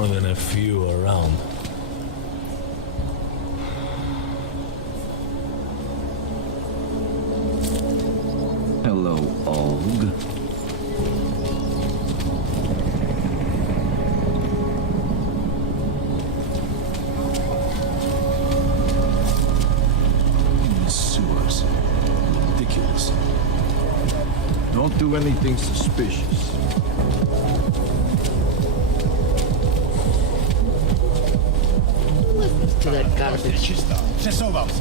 more than a few around. Hello, Og. Sewers. Ridiculous. Don't do anything suspicious. Listen to that garbage. Czysto. Przesuwał się.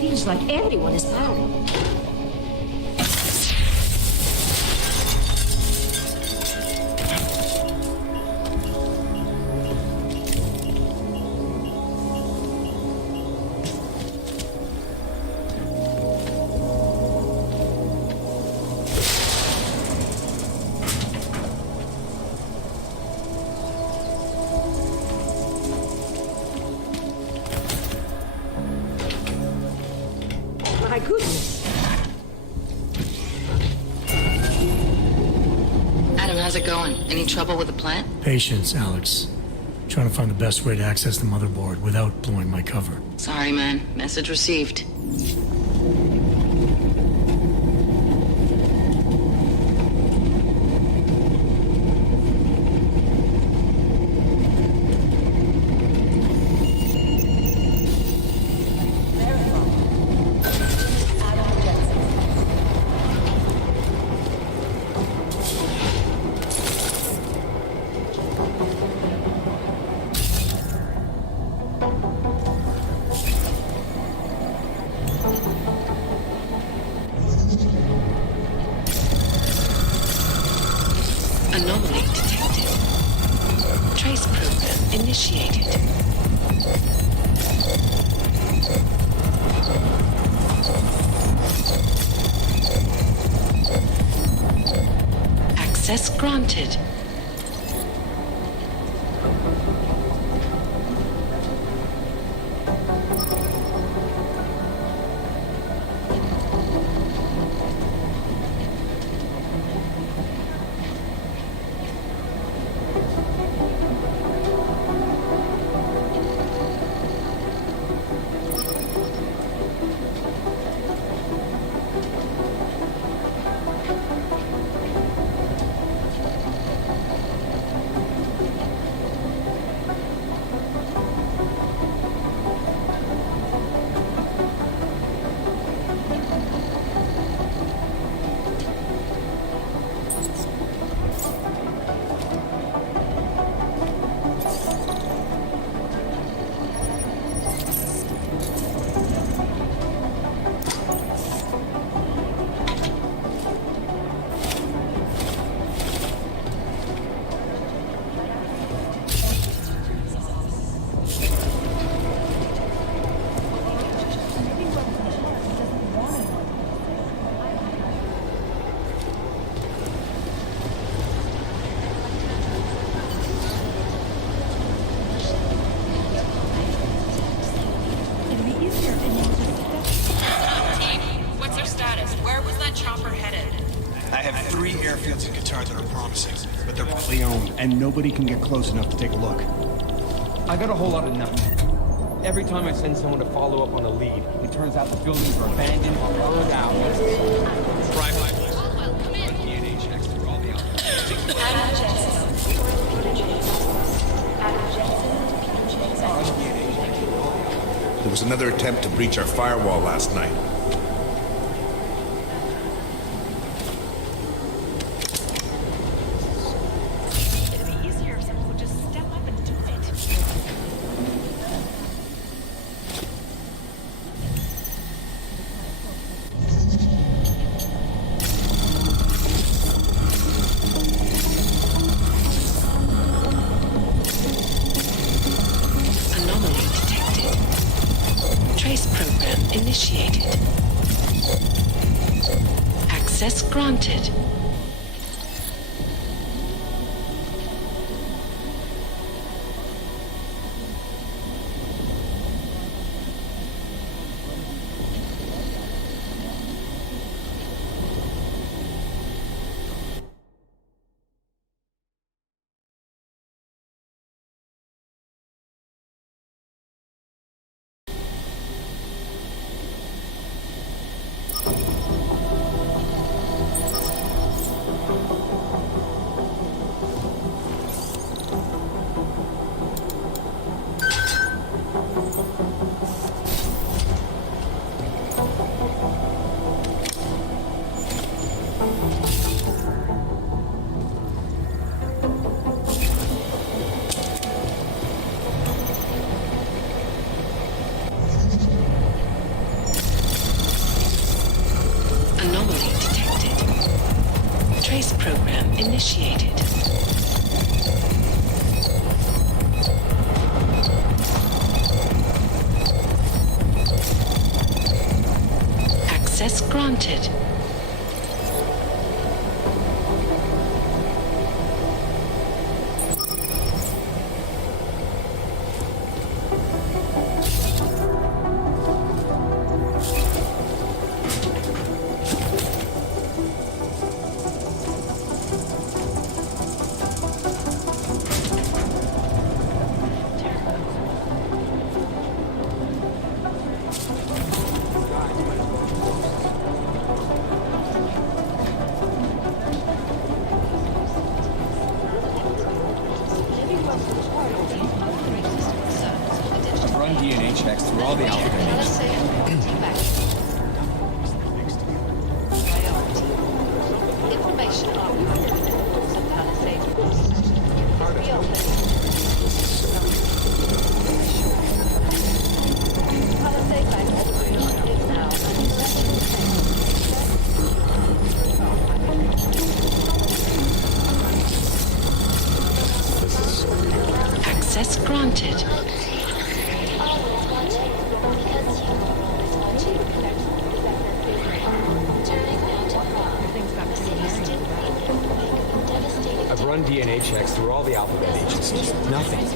Feels like everyone is howling. My goodness. Adam, how's it going? Any trouble with the plant? Patience, Alex. Trying to find the best way to access the motherboard without blowing my cover. Sorry, man. Message received. Anomaly detected. Trace program initiated. Access granted. And nobody can get close enough to take a look. I got a whole lot of nothing. Every time I send someone to follow up on a lead, it turns out the buildings are abandoned or burned out. Caldwell, come in. Adam Jensen. There was another attempt to breach our firewall last night. Initiated. Access granted. granted. Run DNA checks through all the alphabet. Information Access granted. I've run DNA checks through all the alphabet agencies. Nothing.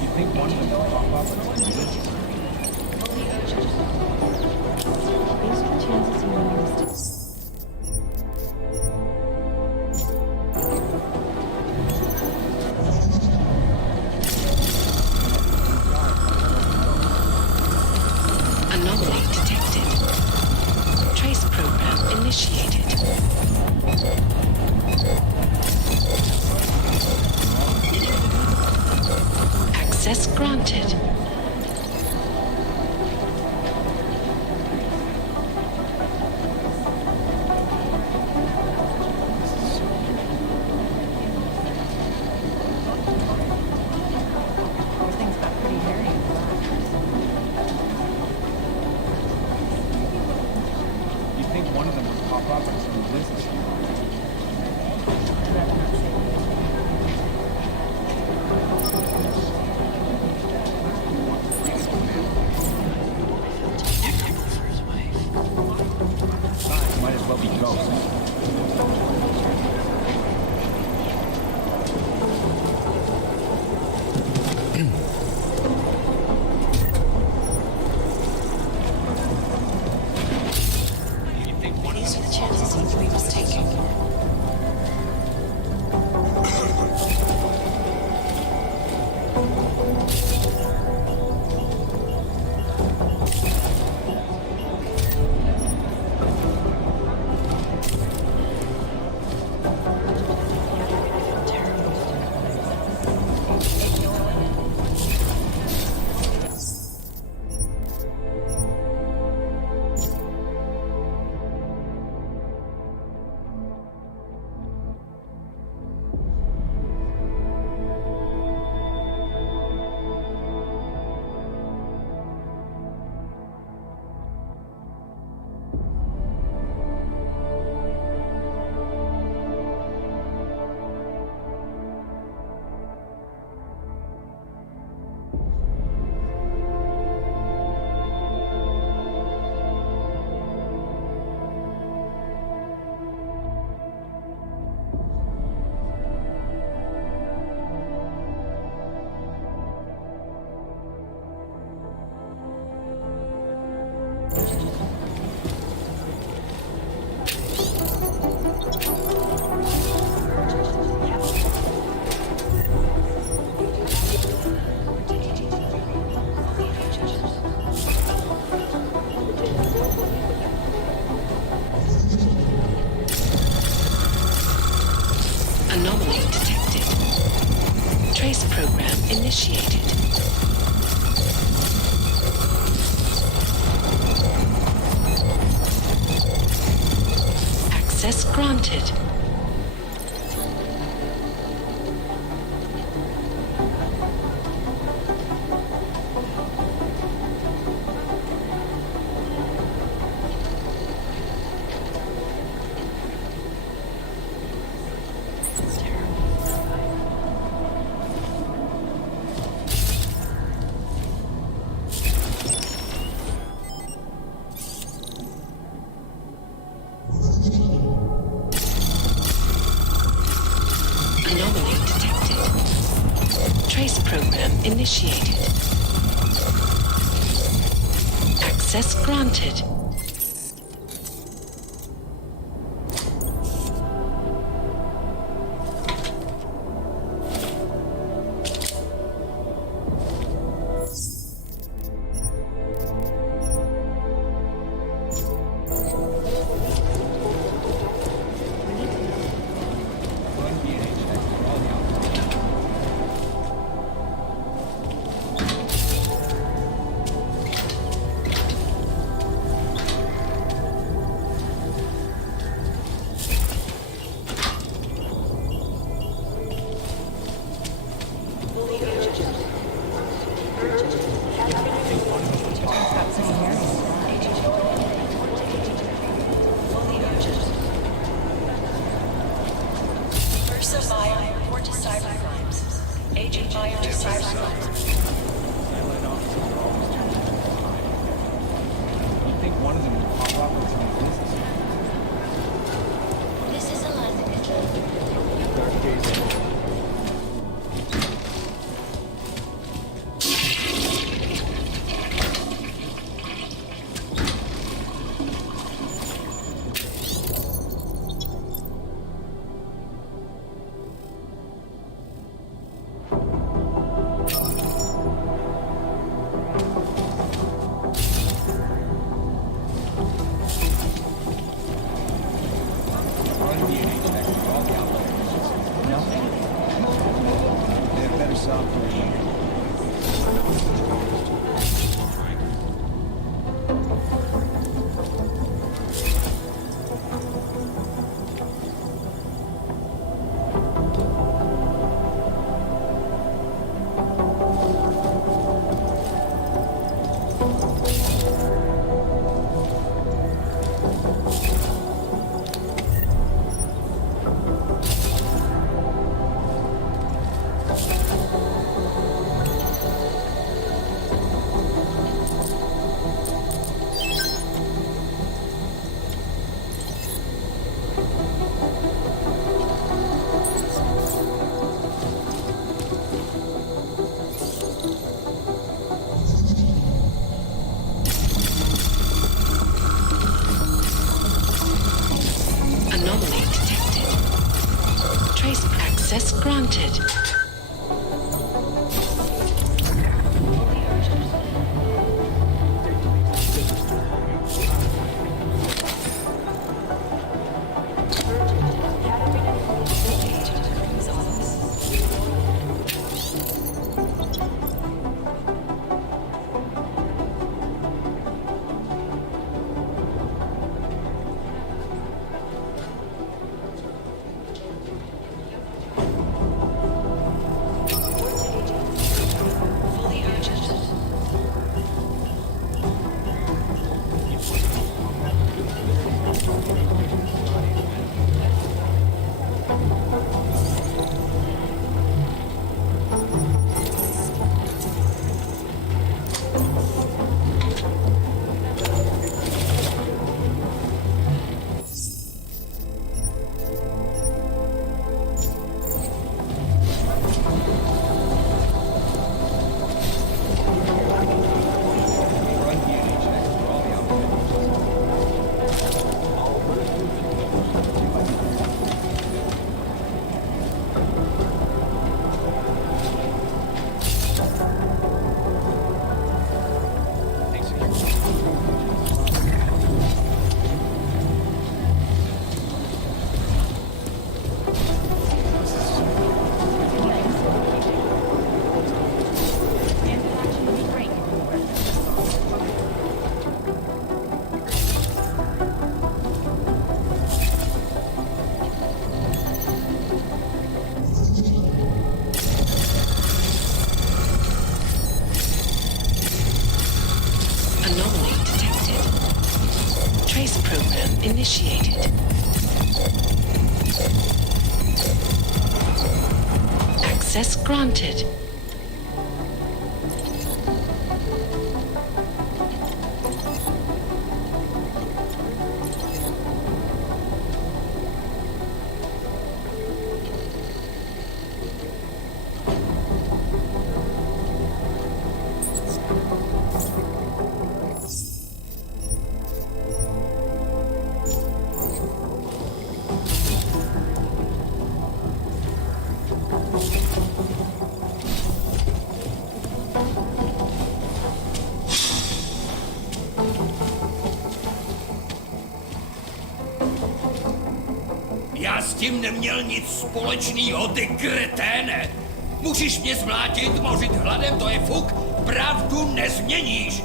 You think one of them will pop up and send you this? Anomaly detected. Trace program initiated. Access granted. You think one of them will pop up and send you this? Besides, might as well be ghosts. These are the chances he was taking. Anomaly detected. Trace program initiated. Access granted. initiated. Access granted. Access granted. Initiated. Access granted. tím neměl nic společného, ty kreténe! Můžeš mě zmlátit, mořit hladem, to je fuk, pravdu nezměníš!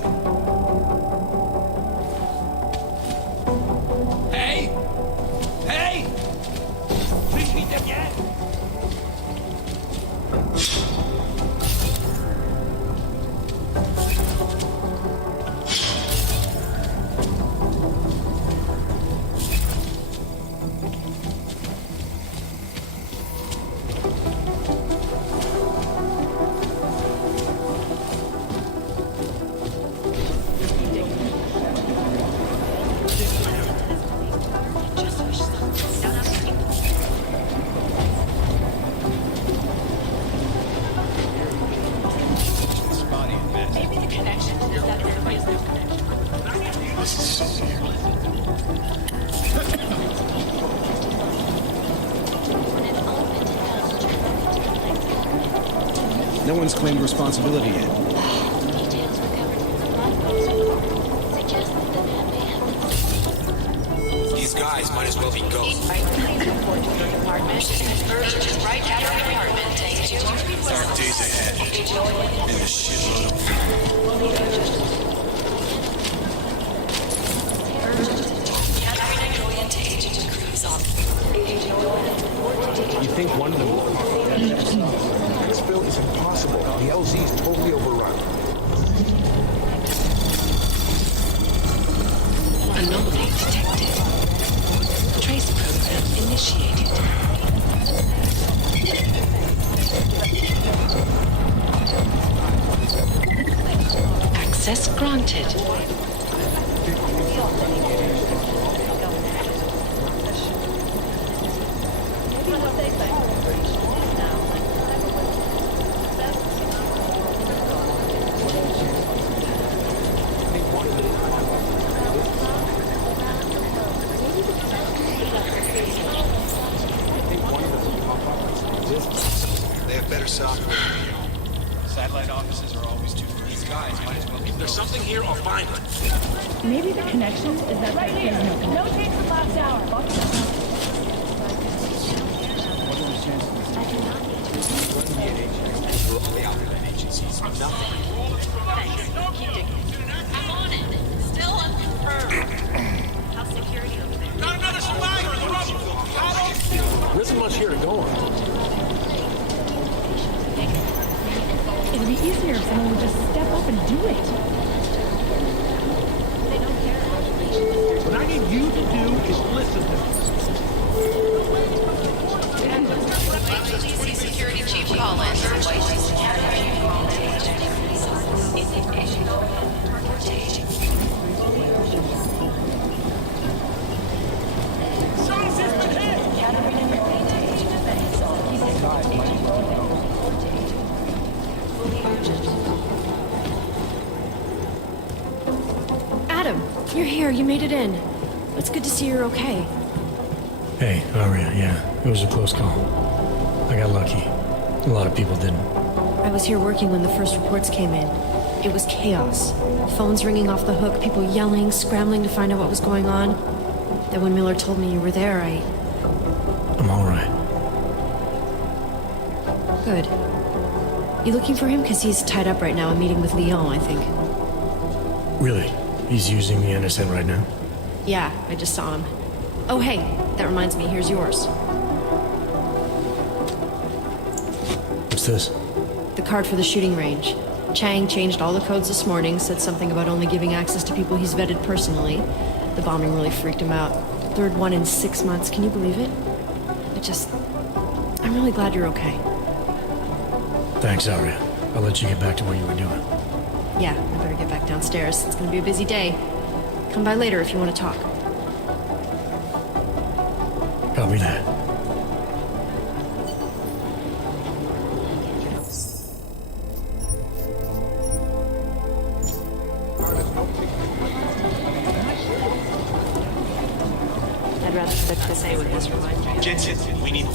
Hej! Hej! Slyšíte mě? No one's claimed responsibility yet. Details recovered from the lifeboats suggest that the man may have been... These guys might as well be ghosts. Please report to your department. Urgent right at your department. Take 2 Days ahead. And a shitload of You think one of them will This build is impossible. The LZ is totally overrun. Anomaly detected. Trace program initiated. Access granted. They have better software. Satellite offices are always too free. These guys might as well be If there's something here, I'll find it. Maybe the connection is that right here. No change from last hour. What are the chances? For all the outside agencies, nothing. I'm on it. Still unconfirmed. How's security over there? Got another survivor in the rubble! There isn't much here to go on. It'd be easier if someone would just step up and do it. What I need you to do is listen to me. YGC Security Chief Collins. Adam, you're here. You made it in. It's good to see you're okay. Hey, Aria, yeah, it was a close call. I got lucky. A lot of people didn't. I was here working when the first reports came in. It was chaos. Phones ringing off the hook, people yelling, scrambling to find out what was going on. Then when Miller told me you were there, I'm all right. Good. You looking for him? Because he's tied up right now, a meeting with Leon, I think. Really? He's using the NSN right now? Yeah, I just saw him. Oh, hey, that reminds me, here's yours. What's this? The card for the shooting range. Chang changed all the codes this morning, said something about only giving access to people he's vetted personally. The bombing really freaked him out. Third one in 6 months, can you believe it? I'm really glad you're okay. Thanks, Aria. I'll let you get back to what you were doing. Yeah, I better get back downstairs. It's gonna be a busy day. Come by later if you want to talk. Copy that. I'd rather say what this reminds me of. Jensen, we need...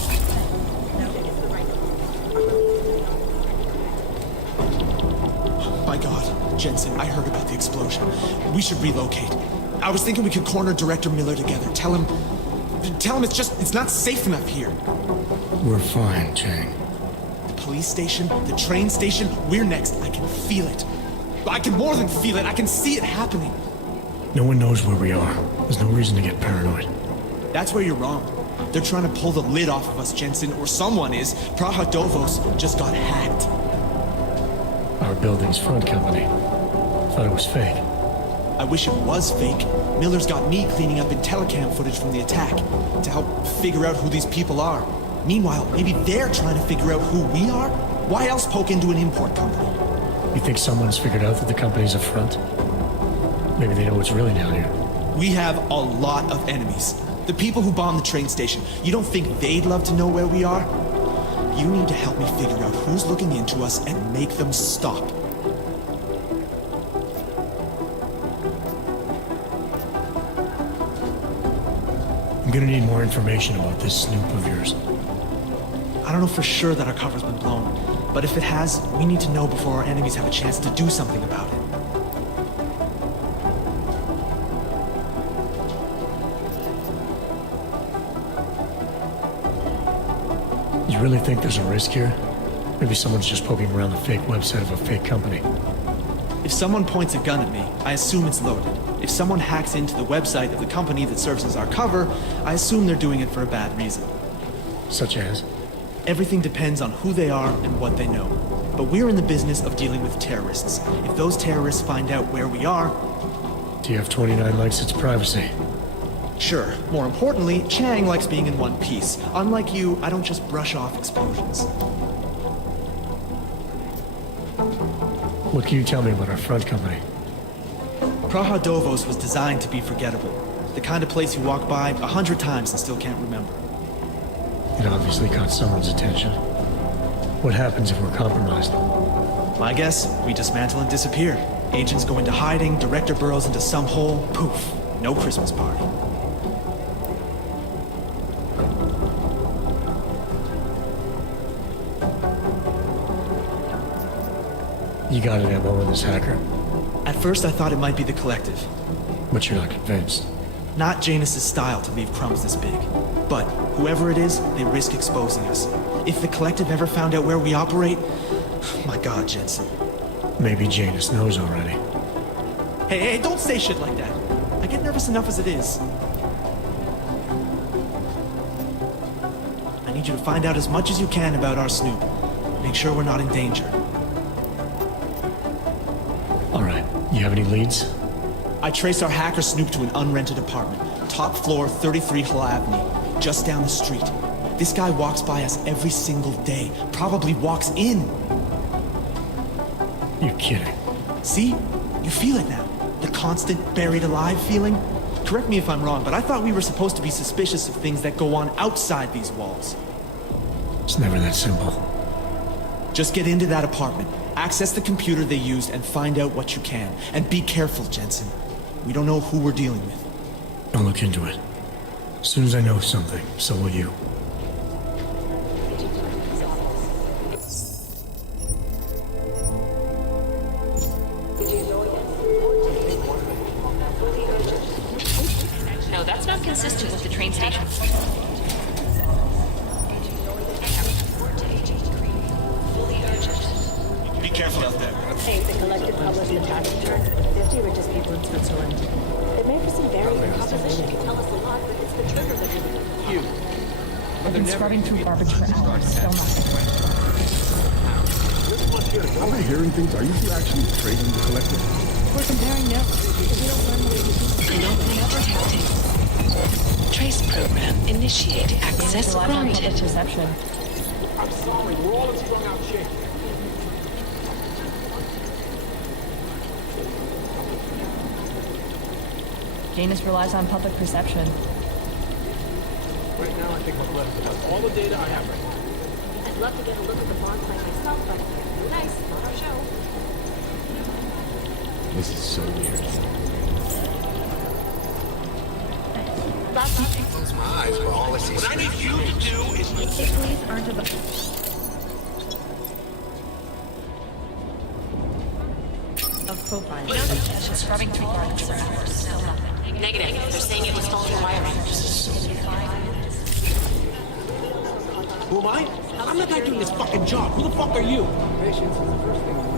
My God, Jensen, I heard about the explosion. We should relocate. I was thinking we could corner Director Miller together. Tell him Tell him it's not safe enough here. We're fine, Chang. The police station, the train station, we're next. I can feel it. I can more than feel it, I can see it happening. No one knows where we are. There's no reason to get paranoid. That's where you're wrong. They're trying to pull the lid off of us, Jensen, or someone is. Praha Dovos just got hacked. Our building's front company. Thought it was fake. I wish it was fake. Miller's got me cleaning up IntelliCam footage from the attack to help figure out who these people are. Meanwhile, maybe they're trying to figure out who we are? Why else poke into an import company? You think someone's figured out that the company's a front? Maybe they know what's really down here. We have a lot of enemies. The people who bombed the train station. You don't think they'd love to know where we are? You need to help me figure out who's looking into us and make them stop. I'm gonna need more information about this snoop of yours. I don't know for sure that our cover's been blown, but if it has, we need to know before our enemies have a chance to do something about it. You really think there's a risk here? Maybe someone's just poking around the fake website of a fake company. If someone points a gun at me, I assume it's loaded. If someone hacks into the website of the company that serves as our cover, I assume they're doing it for a bad reason. Such as? Everything depends on who they are and what they know. But we're in the business of dealing with terrorists. If those terrorists find out where we are... TF-29 likes its privacy. Sure. More importantly, Chang likes being in one piece. Unlike you, I don't just brush off explosions. What can you tell me about our front company? Praha Dovos was designed to be forgettable. The kind of place you walk by 100 times and still can't remember. It obviously caught someone's attention. What happens if we're compromised? My guess, we dismantle and disappear. Agents go into hiding, director burrows into some hole, poof, no Christmas party. You got an MO in this hacker? At first I thought it might be the Collective. But you're not convinced? Not Janus's style to leave crumbs this big. But whoever it is, they risk exposing us. If the Collective ever found out where we operate... My God, Jensen. Maybe Janus knows already. Hey, don't say shit like that. I get nervous enough as it is. I need you to find out as much as you can about our snoop. Make sure we're not in danger. All right. You have any leads? I traced our hacker snoop to an unrented apartment. Top floor, 33 Hull Avenue. Just down the street. This guy walks by us every single day. Probably walks in. You're kidding. See? You feel it now. The constant buried alive feeling. Correct me if I'm wrong, but I thought we were supposed to be suspicious of things that go on outside these walls. It's never that simple. Just get into that apartment, access the computer they used, and find out what you can. And be careful, Jensen. We don't know who we're dealing with. I'll look into it. As soon as I know something, so will you. No, that's not consistent with the train station. Be careful out there. Hey, the Collective published the tax return for the 50 richest people in Switzerland. It made for some very good composition. It can tell us a lot, but it's the trigger that You. I've been scrubbing through garbage for hours, still nothing. I've been hearing things. Are you two actually trading the Collective? We're comparing notes. We don't learn what Trace program initiate. Access granted. Perception. I'm sorry, we're all in strung out shape. Janus relies on public perception. Right now, I think I'm left without all the data I have right now. I'd love to get a look at the bonfire myself, but be nice, not our show. This is so weird. Close my eyes, but all I see is... What I need you to do is... The police aren't about... Of profiling. Scrubbing through garbage for hours, still nothing. Negative. They're saying it was stolen wiring. who am I? I'm the guy doing this fucking job. Who the fuck are you? Patience is the first thing to learn.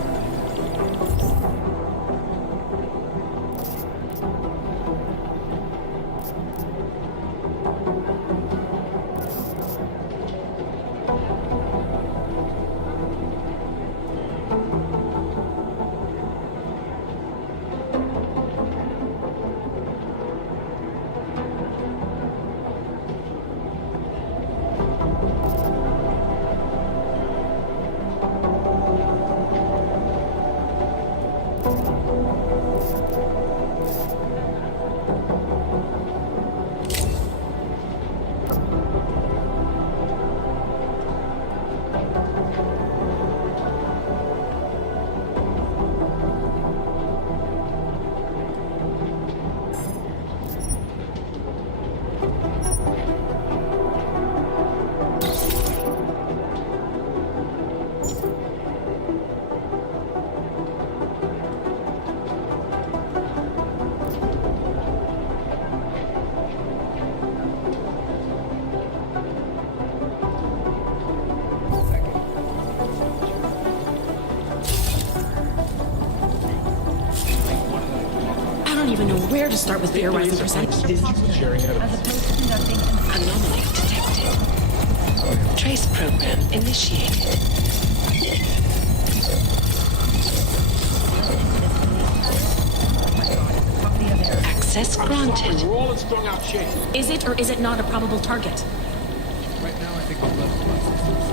Where to start with theorizing percentages? Anomaly detected. Trace program initiated. Access granted. We're all in strung out shape. Is it or is it not a probable target? Right now, I think we've left the bus systems.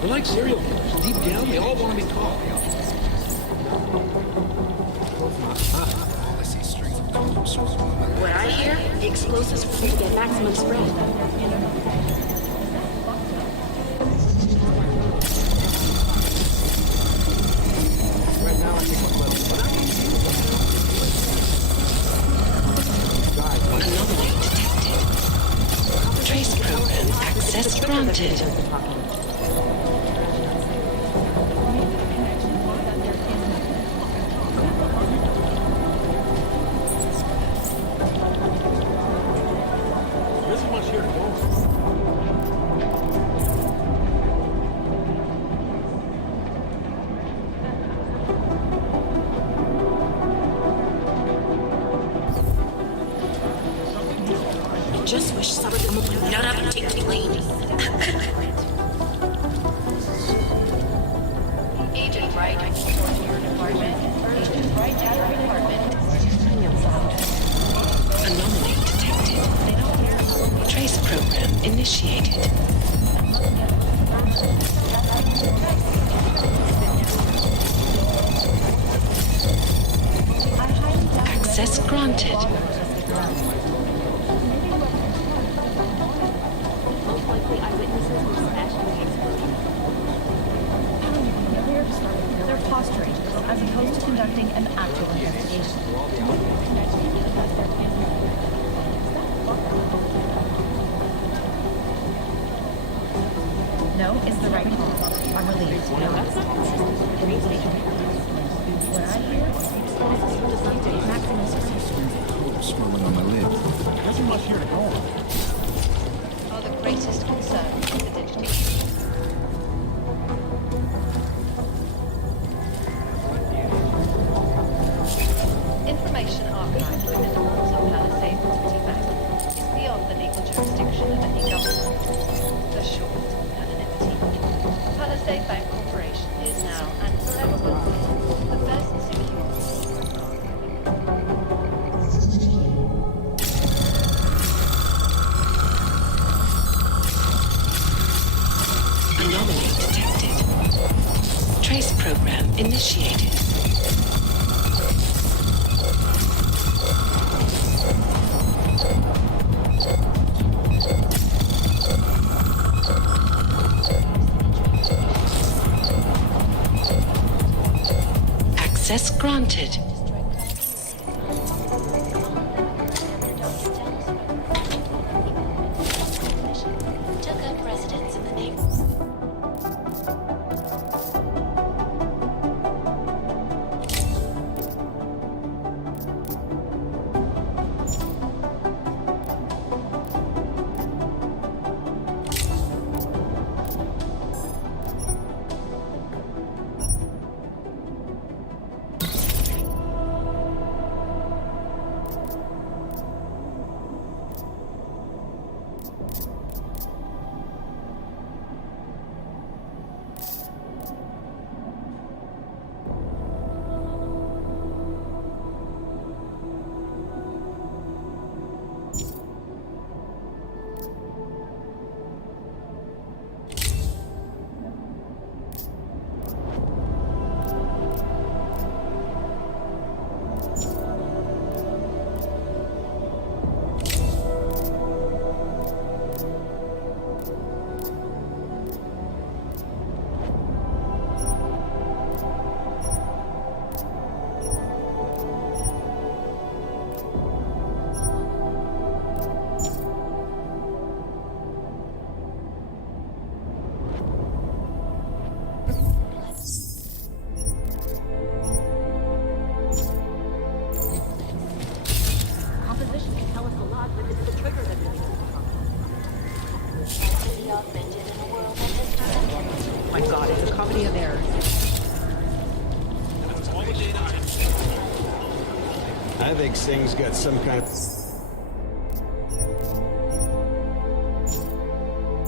They're like serial killers. Deep down, they all want to be caught. What I hear, the explosives will get maximum spread. Right now, I think we've left the bus. Anomaly detected. Trace program access granted. Just wish some of them would nut up and take the lead. Agent Wright, report to your department. Agent Wright at your department. Anomaly detected. Trace program initiated. Access granted. Most likely eyewitnesses were smashed in the explosion. Where to start? They're posturing, as opposed to conducting an actual investigation. No, it's the right call. I'm relieved. No, that's not consistent with the reasoning. What I hear, maximum success. Swirling on my lid. There isn't much here to go on. Are the greatest concern with identity. Information archived within the walls of Palisade Property Bank is beyond the legal jurisdiction of any government. The short anonymity. Palisade Bank Corporation is now and forever will be the best security. Anomaly detected. Trace program initiated. Access granted. Took up residence in the name. I think Singh's got some kind of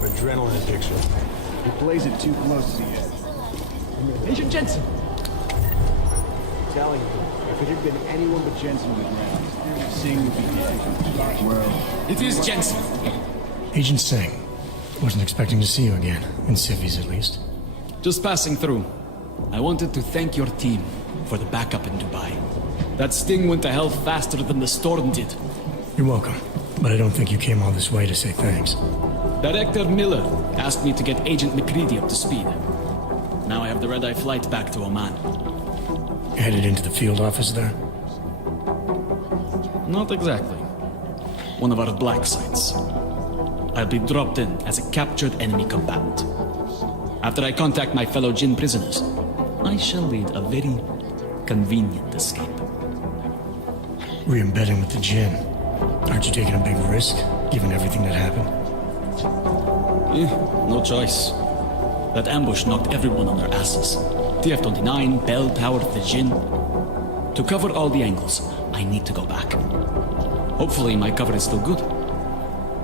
adrenaline addiction. He plays it too close to you. Agent Jensen! I'm telling you, if it had been anyone but Jensen on the ground, Singh would be dead. Well, It is Jensen! Agent Singh. Wasn't expecting to see you again, in civvies at least. Just passing through. I wanted to thank your team for the backup in Dubai. That sting went to hell faster than the storm did. You're welcome, but I don't think you came all this way to say thanks. Director Miller asked me to get Agent McCready up to speed. Now I have the red-eye flight back to Oman. Headed into the field office there? Not exactly. One of our black sites. I'll be dropped in as a captured enemy combatant. After I contact my fellow Jinn prisoners, I shall lead a very convenient escape. Re-embedding with the Jinn. Aren't you taking a big risk, given everything that happened? No choice. That ambush knocked everyone on their asses. TF-29, Bell Tower, the Jinn. To cover all the angles, I need to go back. Hopefully my cover is still good.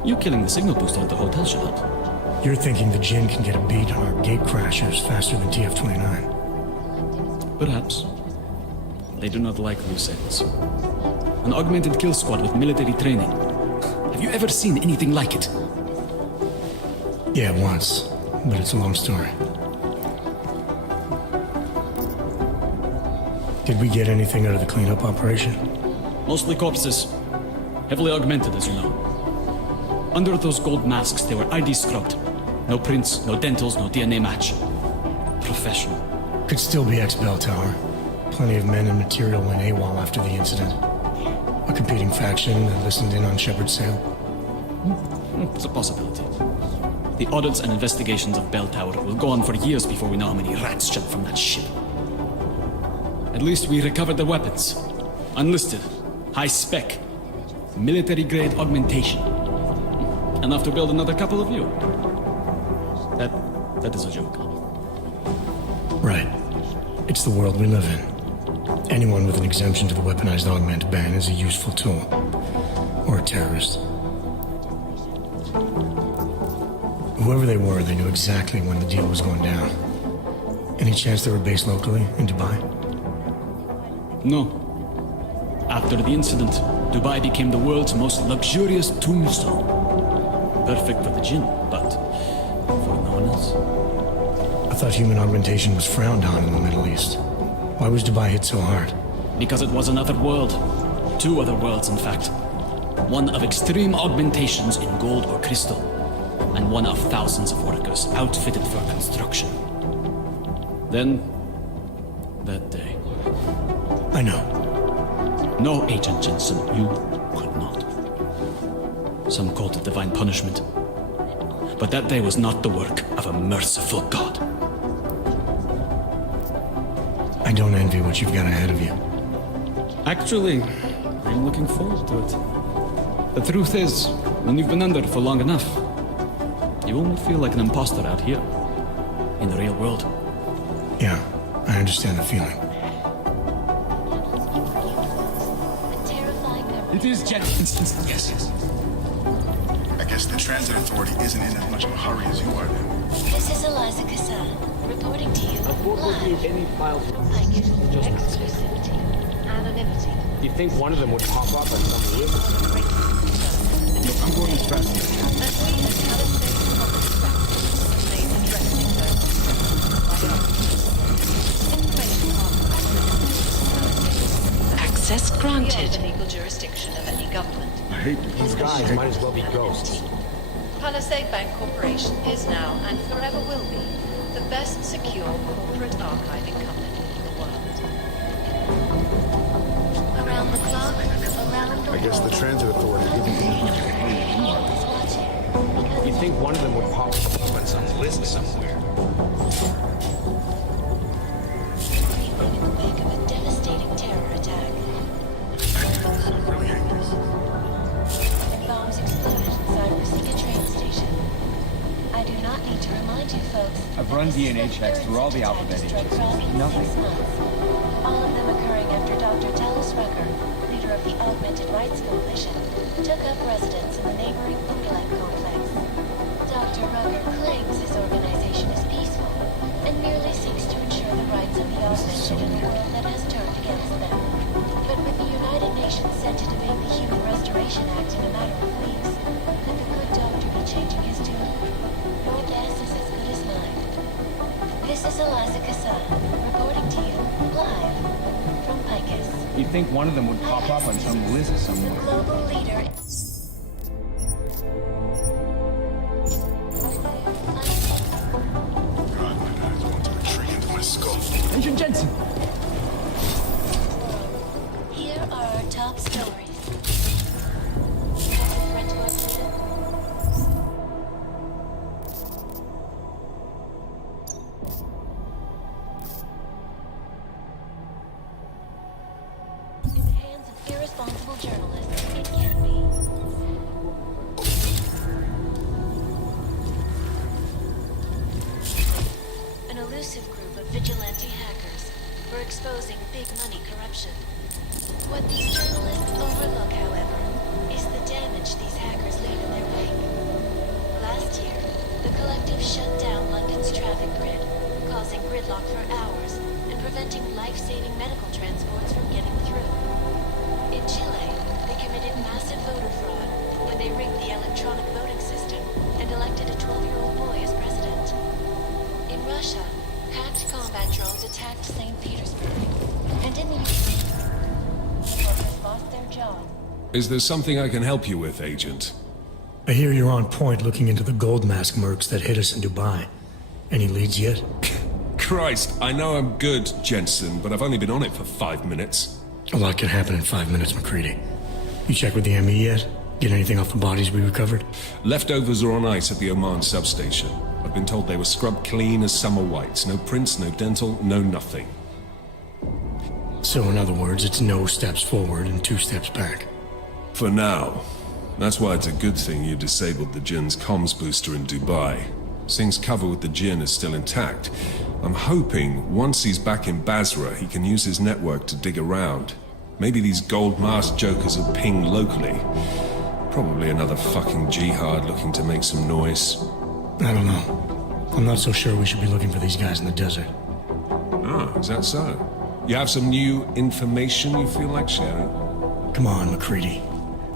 You killing the signal booster at the hotel should help. You're thinking the Jinn can get a beat on our gate crashers faster than TF-29. Perhaps. They do not like loose ends. An augmented kill squad with military training. Have you ever seen anything like it? Yeah, once. But it's a long story. Did we get anything out of the cleanup operation? Mostly corpses. Heavily augmented, as you know. Under those gold masks, they were ID scrubbed. No prints, no dentals, no DNA match. Professional. Could still be ex-Bell Tower. Plenty of men and material went AWOL after the incident. A competing faction that listened in on Shepard's sale. It's a possibility. The audits and investigations of Bell Tower will go on for years before we know how many rats jumped from that ship. At least we recovered the weapons. Unlisted. High spec. Military-grade augmentation. Enough to build another couple of you. That is a joke. Right. It's the world we live in. Anyone with an exemption to the weaponized augment ban is a useful tool. Or a terrorist. Whoever they were, they knew exactly when the deal was going down. Any chance they were based locally, in Dubai? No. After the incident, Dubai became the world's most luxurious tombstone. Perfect for the Jinn, but for no one else. I thought human augmentation was frowned on in the Middle East. Why was Dubai hit so hard? Because it was another world. Two other worlds, in fact. One of extreme augmentations in gold or crystal, and one of thousands of workers outfitted for construction. Then, that day. I know. No, Agent Jensen, you could not. Some called it divine punishment. But that day was not the work of a merciful God. I don't envy what you've got ahead of you. Actually, I'm looking forward to it. The truth is, when you've been under for long enough, you won't feel like an imposter out here, in the real world. Yeah, I understand the feeling. It is Jensen. Yes. I guess the Transit Authority isn't in as much of a hurry as you are then. This is Eliza Kassan, reporting to you live. Any files. Exclusivity. Anonymity. You think one of them would pop up on some list? Look, I'm going as fast as I can. As we as Palisade public practice remain addressing those. Information archive. Access granted. Beyond the legal jurisdiction of any government. I hate These guys might as well be ghosts. Palisade Bank Corporation is now and forever will be the best secure corporate archiving company in the world. Around the clock, around the I guess the Transit Authority isn't in as much of a hurry as you are. You think one of them would pop up on some list somewhere? We've been in the wake of a devastating terror attack. I'm really anxious. And bombs exploded inside Rosika train station. I do not need to remind you folks. I've run DNA checks through all the alphabet agents. Nothing. All of them occurring after Dr. Dallas Rucker, leader of of the Augmented Rights Coalition, took up residence in the neighboring food-like complex. Dr. Rucker claims his organization is peaceful and merely seeks to ensure the rights of the augmented in a world that has turned against them. But with the United Nations set to debate the Human Restoration Act in a matter of weeks, could the good doctor be changing his tune? Your guess is as good as mine. This is Eliza Casada, reporting to you, live, from Picus. You'd think one of them would pop up on some list somewhere. Global leader. Agent Jensen! Here are our top stories. In the hands of irresponsible journalists, it can be. An elusive group of vigilante hackers were exposing big money corruption. What these journalists overlook, however, is the damage these hackers leave in their wake. Last year, the collective shut down London's traffic grid, causing gridlock for hours and preventing life-saving medical transports from getting through. In Chile, they committed massive voter fraud when they rigged the electronic voting system and elected a 12-year-old boy as president. In Russia, hacked combat drones attacked St. Petersburg. And in the UK, workers lost their jobs. Is there something I can help you with, Agent? I hear you're on point looking into the gold mask mercs that hit us in Dubai. Any leads yet? Christ, I know I'm good, Jensen, but I've only been on it for 5 minutes. A lot can happen in 5 minutes, McCready. You check with the ME yet? Get anything off the bodies we recovered? Leftovers are on ice at the Oman substation. I've been told they were scrubbed clean as summer whites. No prints, no dental, no nothing. So in other words, it's no steps forward and 2 steps back. For now. That's why it's a good thing you disabled the Jinn's comms booster in Dubai. Singh's cover with the Jinn is still intact. I'm hoping once he's back in Basra, he can use his network to dig around. Maybe these gold mask jokers will ping locally. Probably another fucking jihad looking to make some noise. I don't know. I'm not so sure we should be looking for these guys in the desert. Ah, is that so? You have some new information you feel like sharing? Come on, McCready.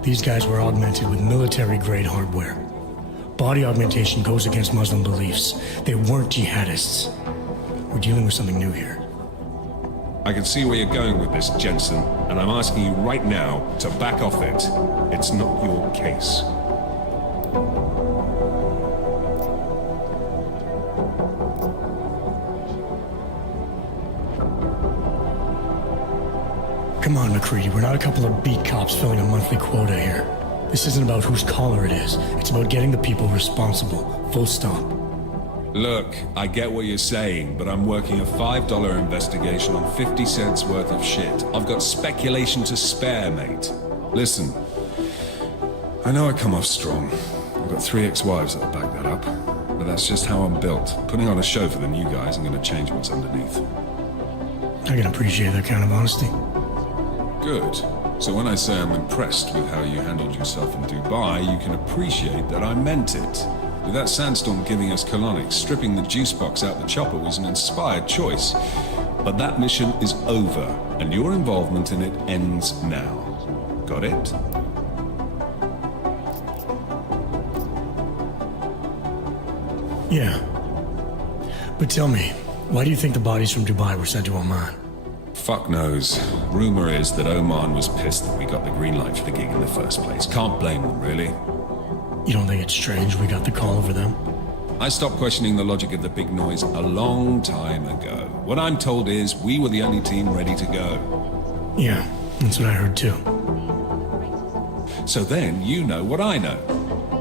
These guys were augmented with military-grade hardware. Body augmentation goes against Muslim beliefs. They weren't jihadists. We're dealing with something new here. I can see where you're going with this, Jensen, and I'm asking you right now to back off it. It's not your case. Come on, McCready, we're not a couple of beat cops filling a monthly quota here. This isn't about whose collar it is. It's about getting the people responsible. Full stop. Look, I get what you're saying, but I'm working a $5 investigation on 50 cents worth of shit. I've got speculation to spare, mate. Listen, I know I come off strong. I've got 3 ex-wives that'll back that up. But that's just how I'm built. Putting on a show for the new guys, I'm gonna change what's underneath. I can appreciate that kind of honesty. Good. So when I say I'm impressed with how you handled yourself in Dubai, you can appreciate that I meant it. With that sandstorm giving us colonics, stripping the juice box out the chopper was an inspired choice. But that mission is over, and your involvement in it ends now. Got it? Yeah. But tell me, why do you think the bodies from Dubai were sent to Oman? Fuck knows. Rumor is that Oman was pissed that we got the green light for the gig in the first place. Can't blame them, really. You don't think it's strange we got the call over them? I stopped questioning the logic of the big noise a long time ago. What I'm told is we were the only team ready to go. Yeah, that's what I heard too. So then you know what I know.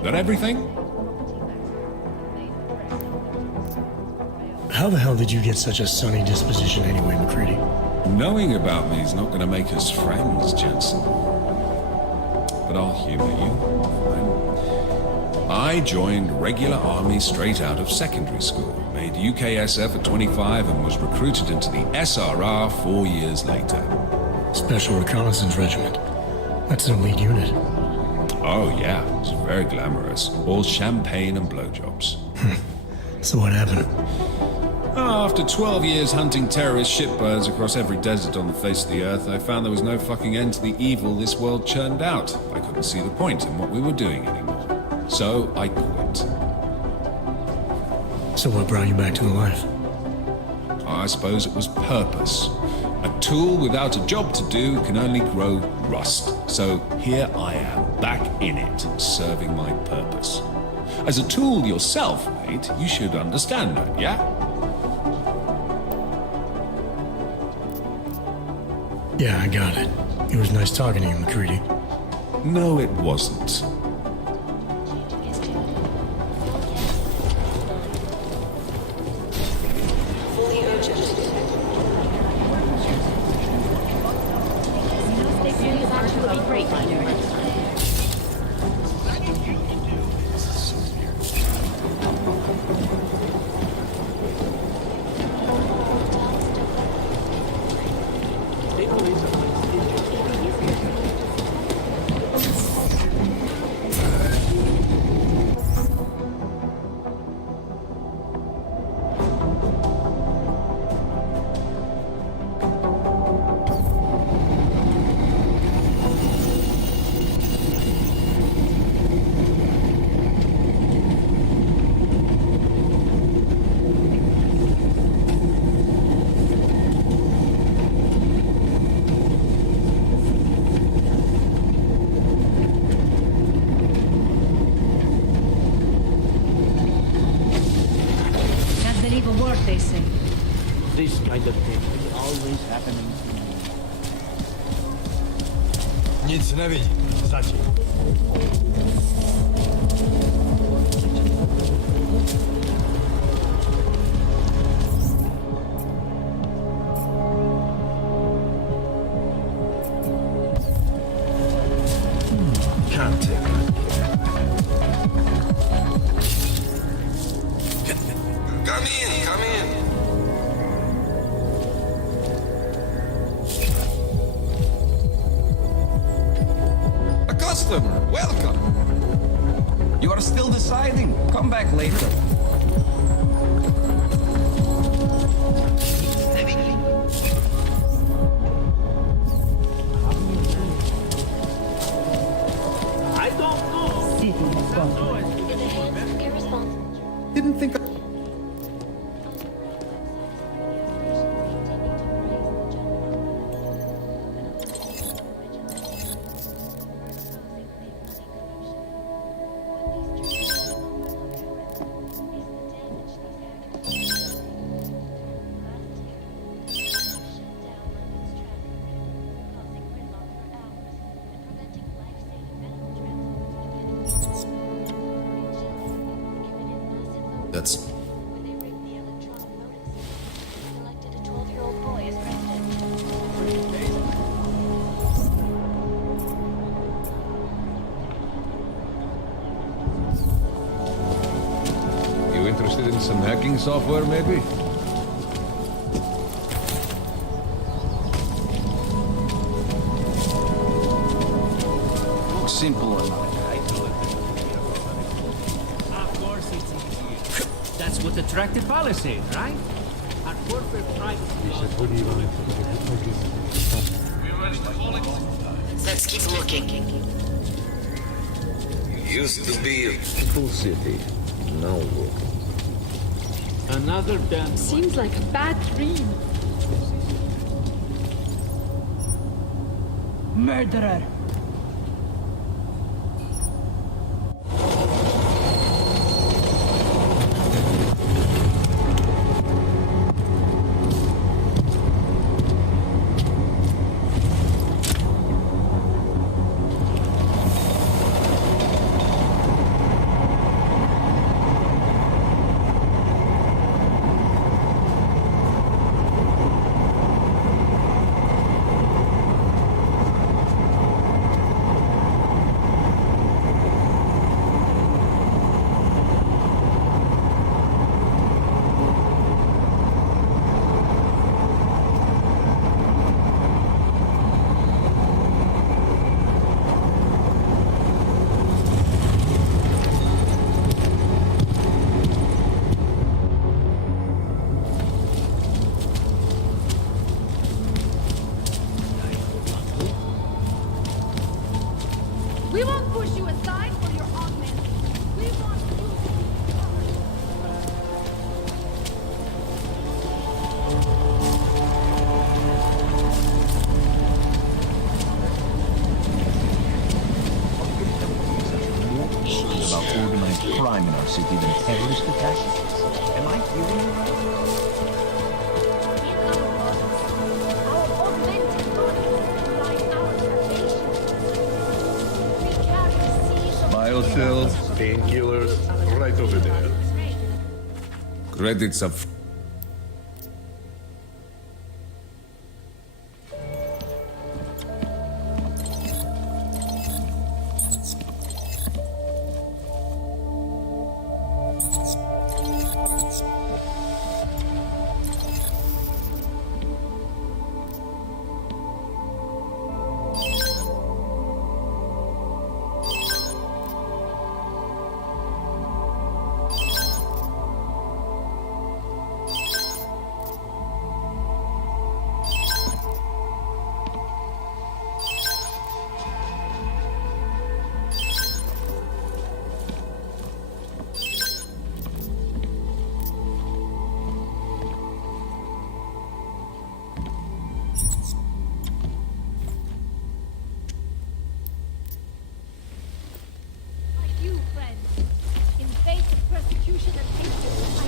That everything? How the hell did you get such a sunny disposition anyway, McCready? Knowing about me is not going to make us friends, Jensen. But I'll humor you. Fine. I joined regular army straight out of secondary school, made UKSF at 25 and was recruited into the SRR 4 years later. Special Reconnaissance Regiment. That's an elite unit. Oh yeah, it's very glamorous. All champagne and blowjobs. So what happened? After 12 years hunting terrorist shitbirds across every desert on the face of the earth, I found there was no fucking end to the evil this world churned out. I couldn't see the point in what we were doing anymore. So I quit. So what brought you back to life? I suppose it was purpose. A tool without a job to do can only grow rust. So here I am, back in it, serving my purpose. As a tool yourself, mate, you should understand that, yeah? Yeah, I got it. It was nice talking to you, McCready. No, it wasn't. They say. This kind of thing is always happening to me. Nic nevidí. Stačí. Can't take it. Come in, come in. A customer, welcome. You are still deciding. Come back later. I don't know. Didn't think. That's... You interested in some hacking software, maybe? Looks simple enough. Of course it's easier. That's what the tractive policy, right? Our corporate privacy laws. Let's keep looking. Used to be a full city. Now look. Another damn. Seems like a bad dream. Murderer. crime in our city than terrorist attacks? Am I hearing you right? Biocells, painkillers, right over there. Credits up.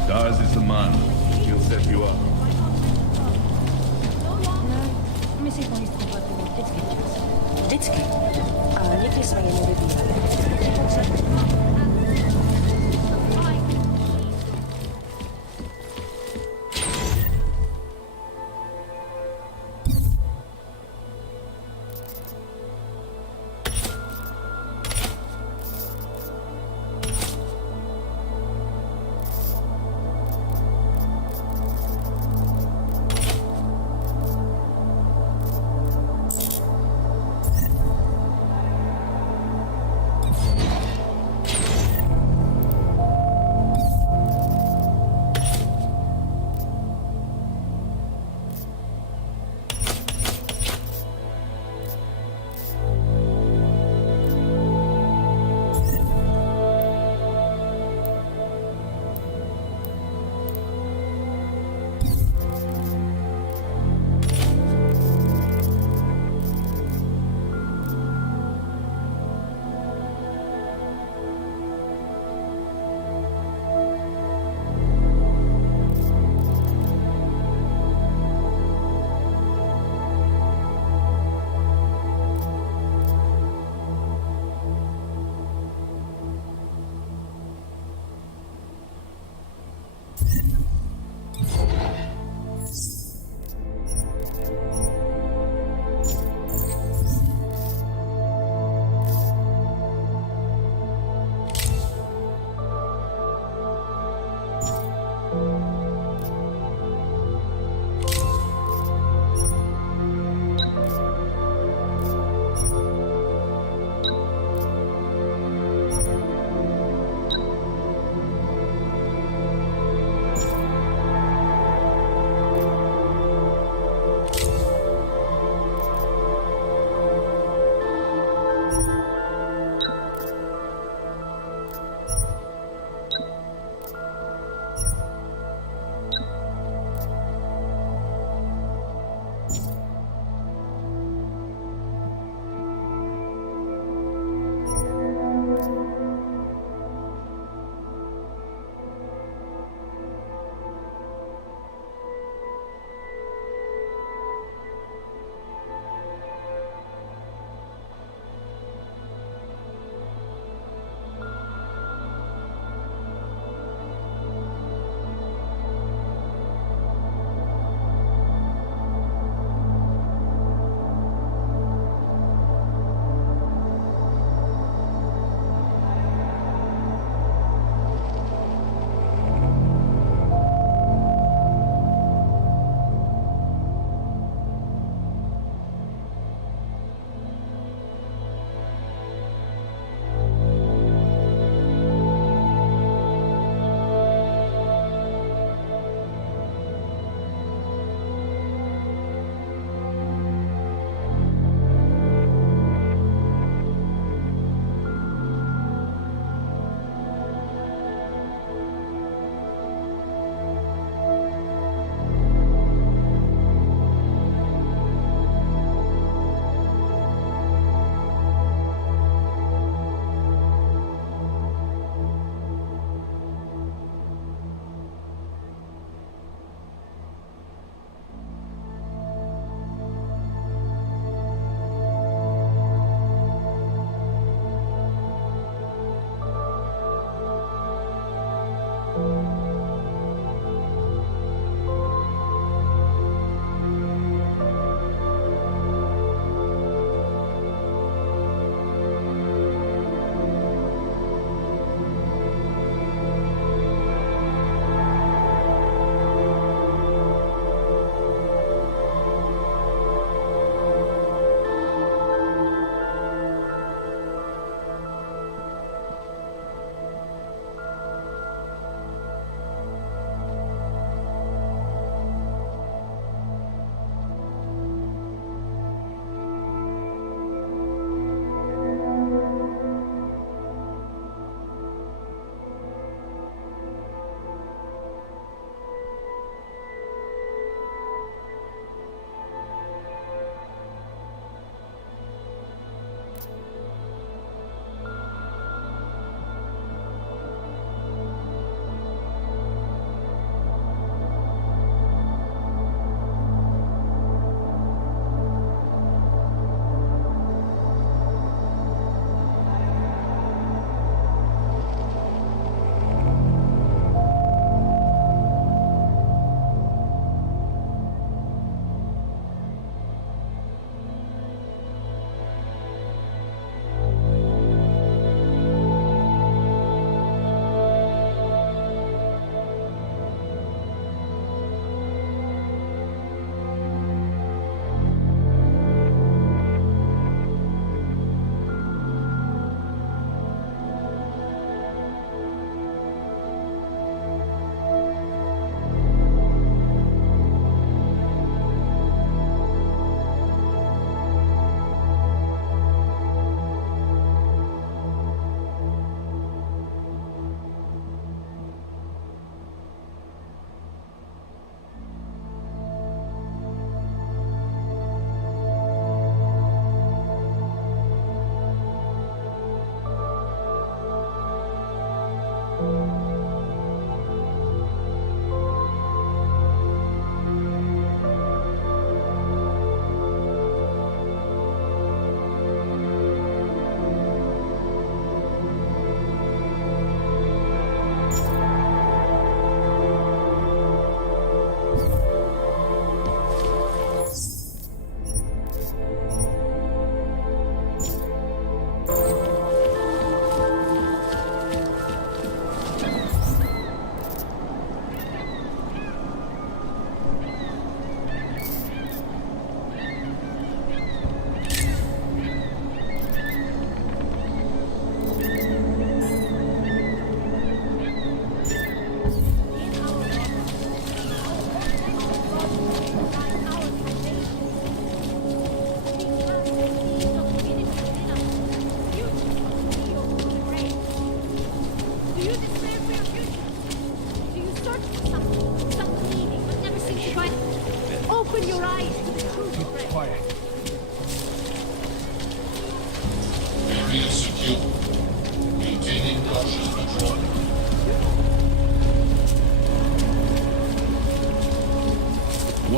Daz is the man. He'll set you up. Myslím, že to bylo vždycky čas. Vždycky. A nikdy jsme je nevybírali.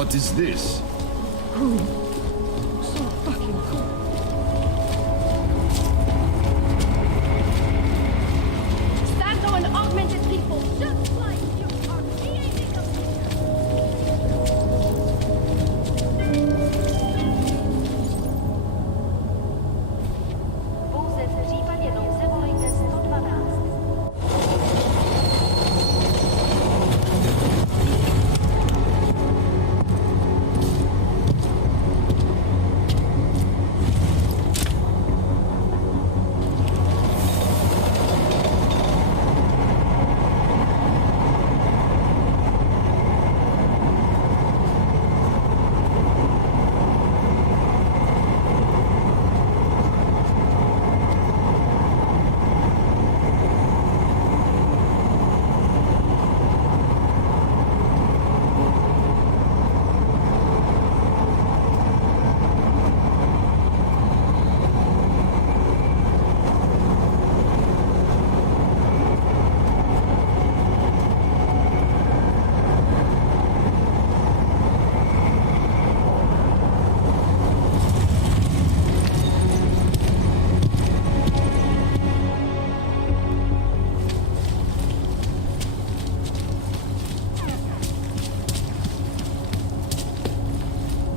What is this? Cool. So fucking cool. Stand on augmented people, just like you are creating a Pouze v případě nouze volejte 112.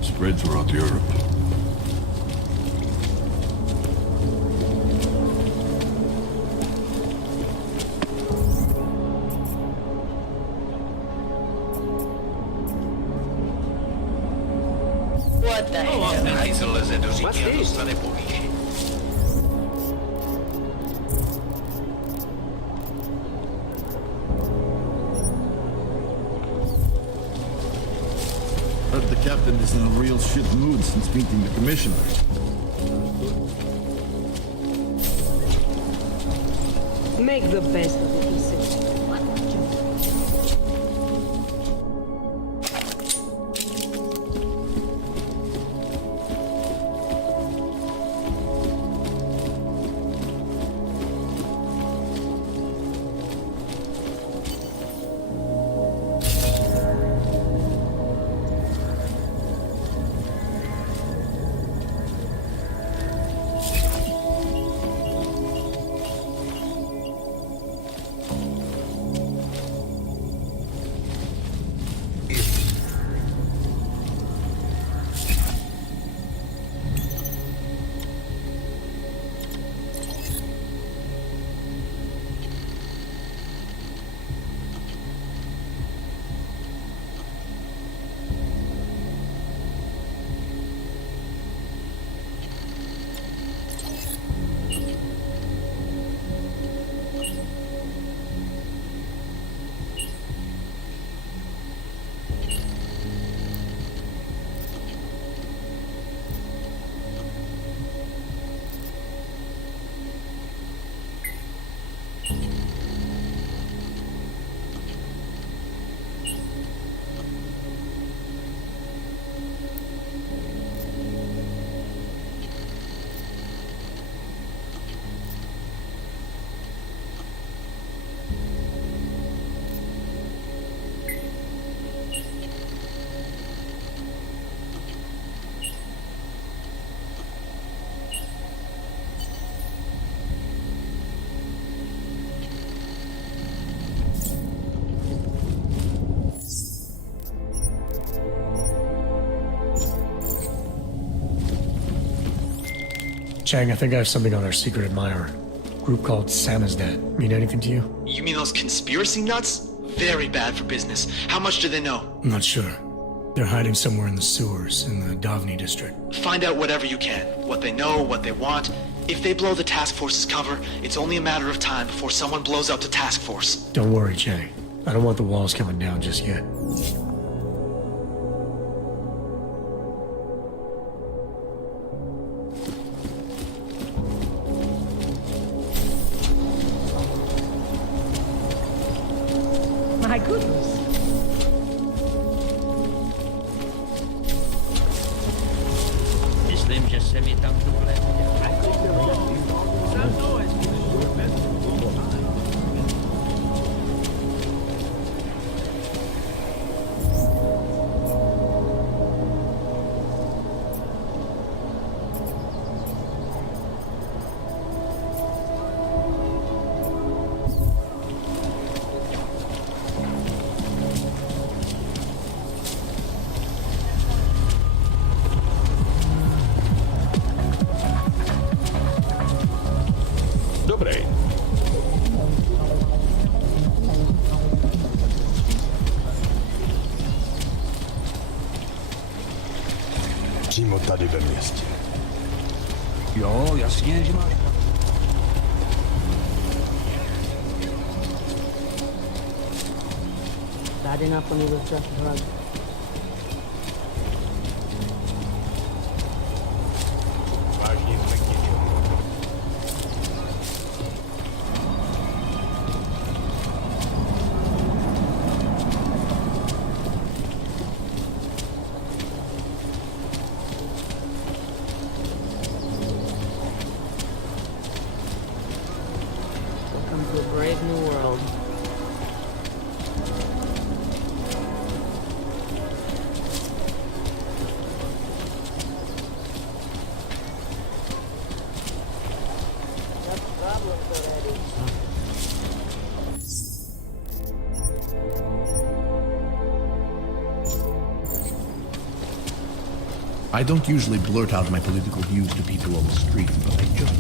Spread throughout Europe. What the hell? Ten hajzl leze do říky a dostane povýšení. Heard the captain is in a real shit mood since meeting the commissioner. Make the best of it, he said. Chang, I think I have something on our secret admirer. Group called Samizdat. Mean anything to you? You mean those conspiracy nuts? Very bad for business. How much do they know? I'm not sure. They're hiding somewhere in the sewers in the Davni district. Find out whatever you can. What they know, what they want. If they blow the task force's cover, it's only a matter of time before someone blows up the task force. Don't worry, Chang. I don't want the walls coming down just yet. My goodness. Myslím, že se mi tam tuhle. Přímo tady ve městě. Jo, jasně, že máš. Bad enough when he was just drugged. Welcome to a brave new world. I don't usually blurt out my political views to people on the street, but I just...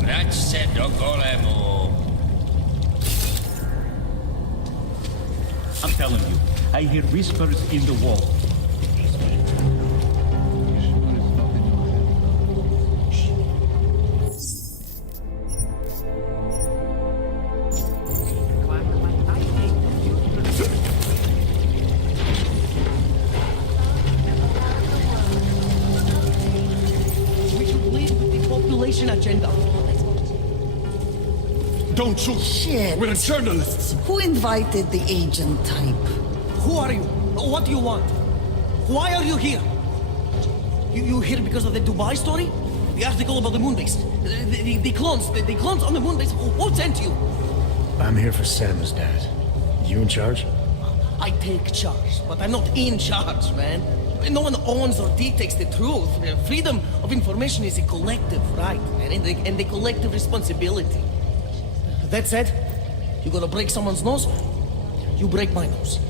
Vrať se do golemu. I'm telling you, I hear whispers in the wall. We should lead with the population agenda. Don't shoot! Shit. We're journalists! Who invited the agent type? Who are you? What do you want? Why are you here? You here because of the Dubai story? The article about the moon base? The clones? The clones on the moon base? Who sent you? I'm here for Sam's dad. You in charge? I take charge, but I'm not in charge, man. No one owns or dictates the truth. Freedom of information is a collective right, man, and a collective responsibility. That said, you gonna break someone's nose? You break my nose.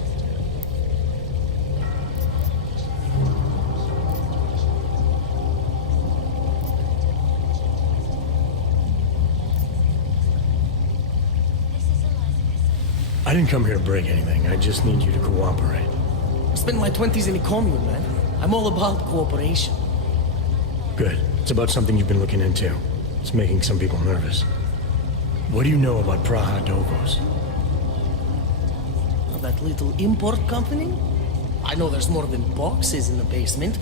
I didn't come here to break anything. I just need you to cooperate. I spent my 20s in a commune, man. I'm all about cooperation. Good. It's about something you've been looking into. It's making some people nervous. What do you know about Praha Dovos? That little import company? I know there's more than boxes in the basement.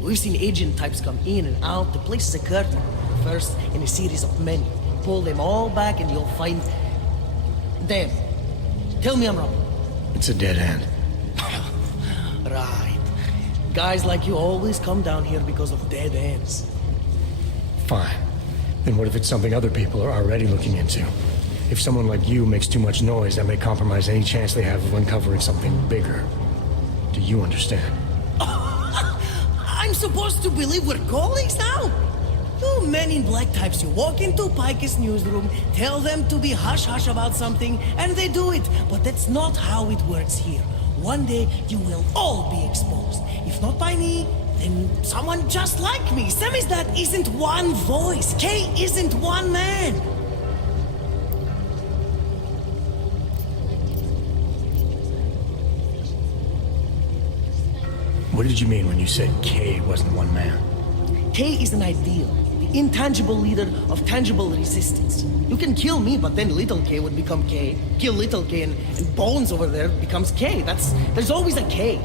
We've seen agent types come in and out. The place is a curtain. First in a series of many. Pull them all back and you'll find... Damn. Tell me I'm wrong. It's a dead end. Right. Guys like you always come down here because of dead ends. Fine. Then what if it's something other people are already looking into? If someone like you makes too much noise, that may compromise any chance they have of uncovering something bigger. Do you understand? I'm supposed to believe we're colleagues now? You men in black types, you walk into Pike's newsroom, tell them to be hush-hush about something, and they do it. But that's not how it works here. One day, you will all be exposed. If not by me, then someone just like me. Samizdat isn't one voice. K isn't one man. What did you mean when you said K wasn't one man? K is an ideal. The intangible leader of tangible resistance. You can kill me, but then little K would become K. Kill little K and Bones over there becomes K. There's always a K.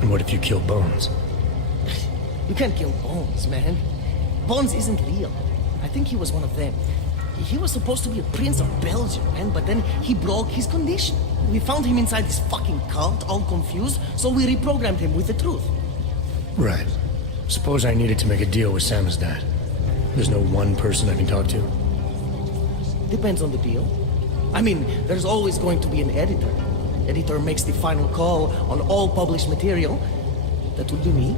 And what if you kill Bones? You can't kill Bones, man. Bones isn't real. I think he was one of them. He was supposed to be a prince of Belgium, man, but then he broke his condition. We found him inside this fucking cult, all confused, so we reprogrammed him with the truth. Right. Suppose I needed to make a deal with Samizdat. There's no one person I can talk to? Depends on the deal. I mean, there's always going to be an editor. Editor makes the final call on all published material. That would be me.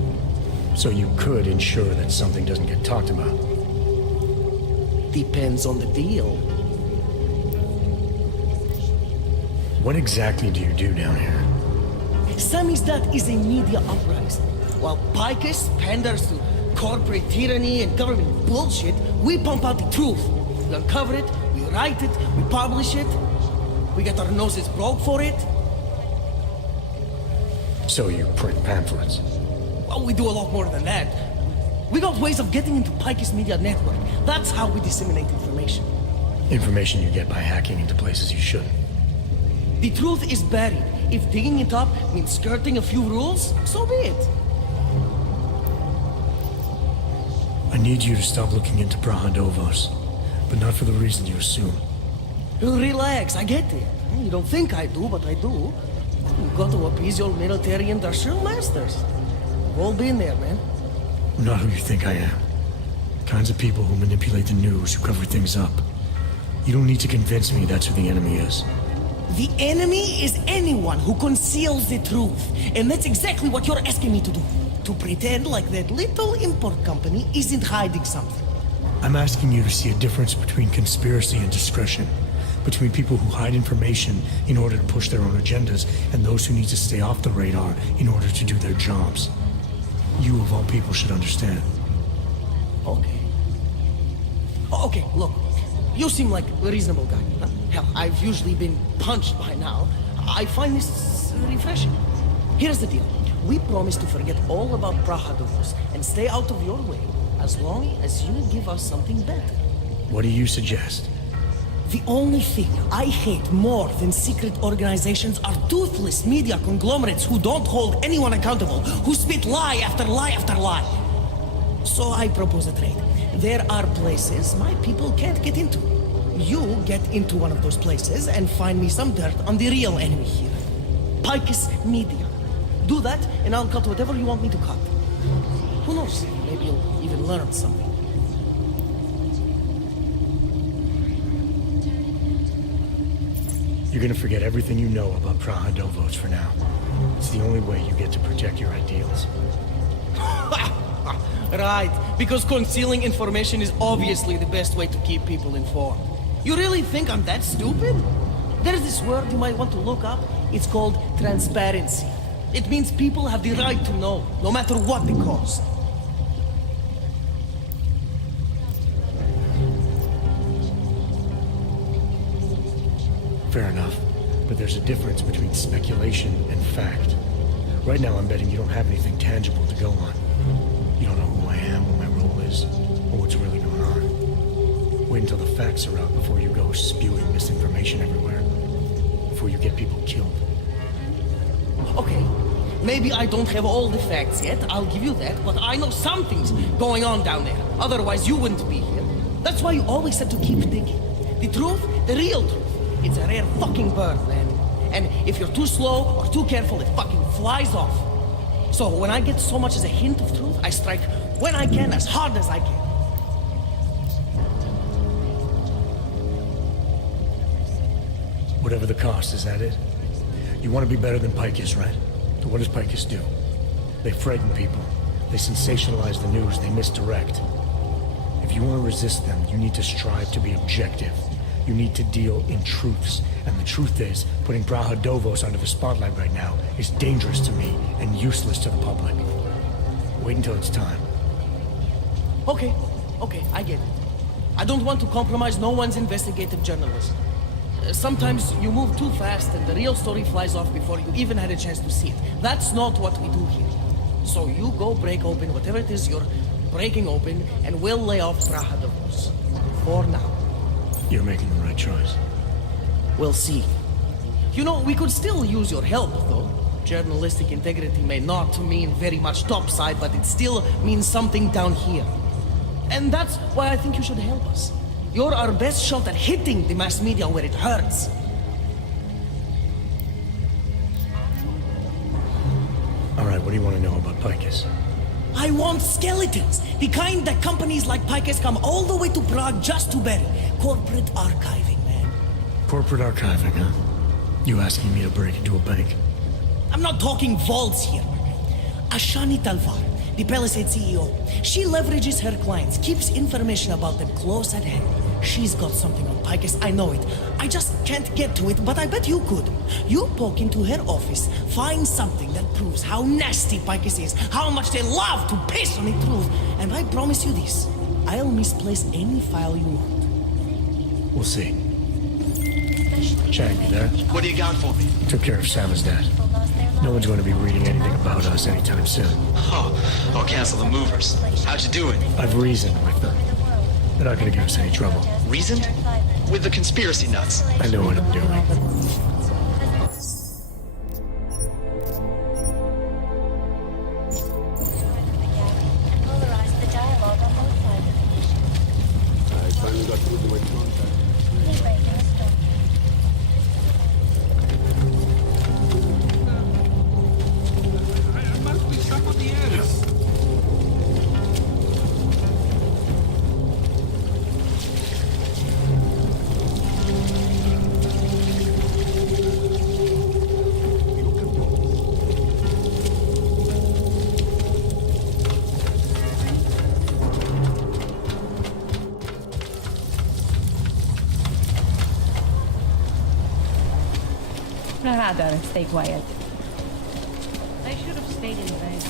So you could ensure that something doesn't get talked about? Depends on the deal. What exactly do you do down here? Samizdat is a media uprising. While Picus panders to corporate tyranny and government bullshit, we pump out the truth. We uncover it, we write it, we publish it. We get our noses broke for it. So you print pamphlets? Well, we do a lot more than that. We got ways of getting into Picus Media Network. That's how we disseminate information. Information you get by hacking into places you shouldn't. The truth is buried. If digging it up means skirting a few rules, so be it. I need you to stop looking into Brahadovos, but not for the reason you assume. Relax, I get it. You don't think I do, but I do. You got to appease your military industrial masters. We've all been there, man. I'm not who you think I am. Kinds of people who manipulate the news, who cover things up. You don't need to convince me that's who the enemy is. The enemy is anyone who conceals the truth. And that's exactly what you're asking me to do. To pretend like that little import company isn't hiding something. I'm asking you to see a difference between conspiracy and discretion. Between people who hide information in order to push their own agendas and those who need to stay off the radar in order to do their jobs. You, of all people, should understand. Okay. Okay, look. You seem like a reasonable guy. Huh? Hell, I've usually been punched by now. I find this refreshing. Here's the deal. We promise to forget all about Brahadovos and stay out of your way as long as you give us something better. What do you suggest? The only thing I hate more than secret organizations are toothless media conglomerates who don't hold anyone accountable, who spit lie after lie after lie. So I propose a trade. There are places my people can't get into. You get into one of those places and find me some dirt on the real enemy here. Picus Media. Do that, and I'll cut whatever you want me to cut. Who knows? Maybe you'll even learn something. You're gonna forget everything you know about Brahadovos for now. It's the only way you get to protect your ideals. Right, because concealing information is obviously the best way to keep people informed. You really think I'm that stupid? There's this word you might want to look up. It's called transparency. It means people have the right to know, no matter what the cost. Fair enough, but there's a difference between speculation and fact. Right now I'm betting you don't have anything tangible to go on. You don't know who I am, what my role is, or what's really going on. Wait until the facts are out before you go spewing misinformation everywhere. Before you get people killed. Okay, maybe I don't have all the facts yet, I'll give you that, but I know something's going on down there. Otherwise you wouldn't be here. That's why you always have to keep digging. The truth, the real truth. It's a rare fucking bird, man. And if you're too slow or too careful, it fucking flies off. So when I get so much as a hint of truth, I strike when I can, as hard as I can. Whatever the cost, is that it? You want to be better than Picus, right? So what does Picus do? They frighten people. They sensationalize the news. They misdirect. If you want to resist them, you need to strive to be objective. You need to deal in truths. And the truth is, putting Brahadovos under the spotlight right now is dangerous to me and useless to the public. Wait until it's time. Okay, I get it. I don't want to compromise no one's investigative journalism. Sometimes you move too fast and the real story flies off before you even had a chance to see it. That's not what we do here. So you go break open whatever it is you're breaking open and we'll lay off Brahadovos. For now. You're making the right choice. We'll see. You know, we could still use your help, though. Journalistic integrity may not mean very much topside, but it still means something down here. And that's why I think you should help us. You're our best shot at hitting the mass media where it hurts. All right, what do you want to know about Picus? I want skeletons. The kind that companies like Picus come all the way to Prague just to bury. Corporate archiving, man. Corporate archiving, huh? You asking me to break into a bank? I'm not talking vaults here. Ashani Talvar, the Palisade CEO, she leverages her clients, keeps information about them close at hand. She's got something on Picus, I know it. I just can't get to it, but I bet you could. You poke into her office, find something that proves how nasty Picus is, how much they love to piss on the truth, and I promise you this, I'll misplace any file you want. We'll see. Chang, you there? What do you got for me? Took care of Sama's dad. No one's going to be reading anything about us anytime soon. Oh, I'll cancel the movers. How'd you do it? I've reasoned with them. They're not going to give us any trouble. Reasoned? With the conspiracy nuts. I know what I'm doing. Polarize the dialogue on both sides of the issue. I finally got through to my contact. Liberating a structure. I'd rather stay quiet. I should have stayed in bed.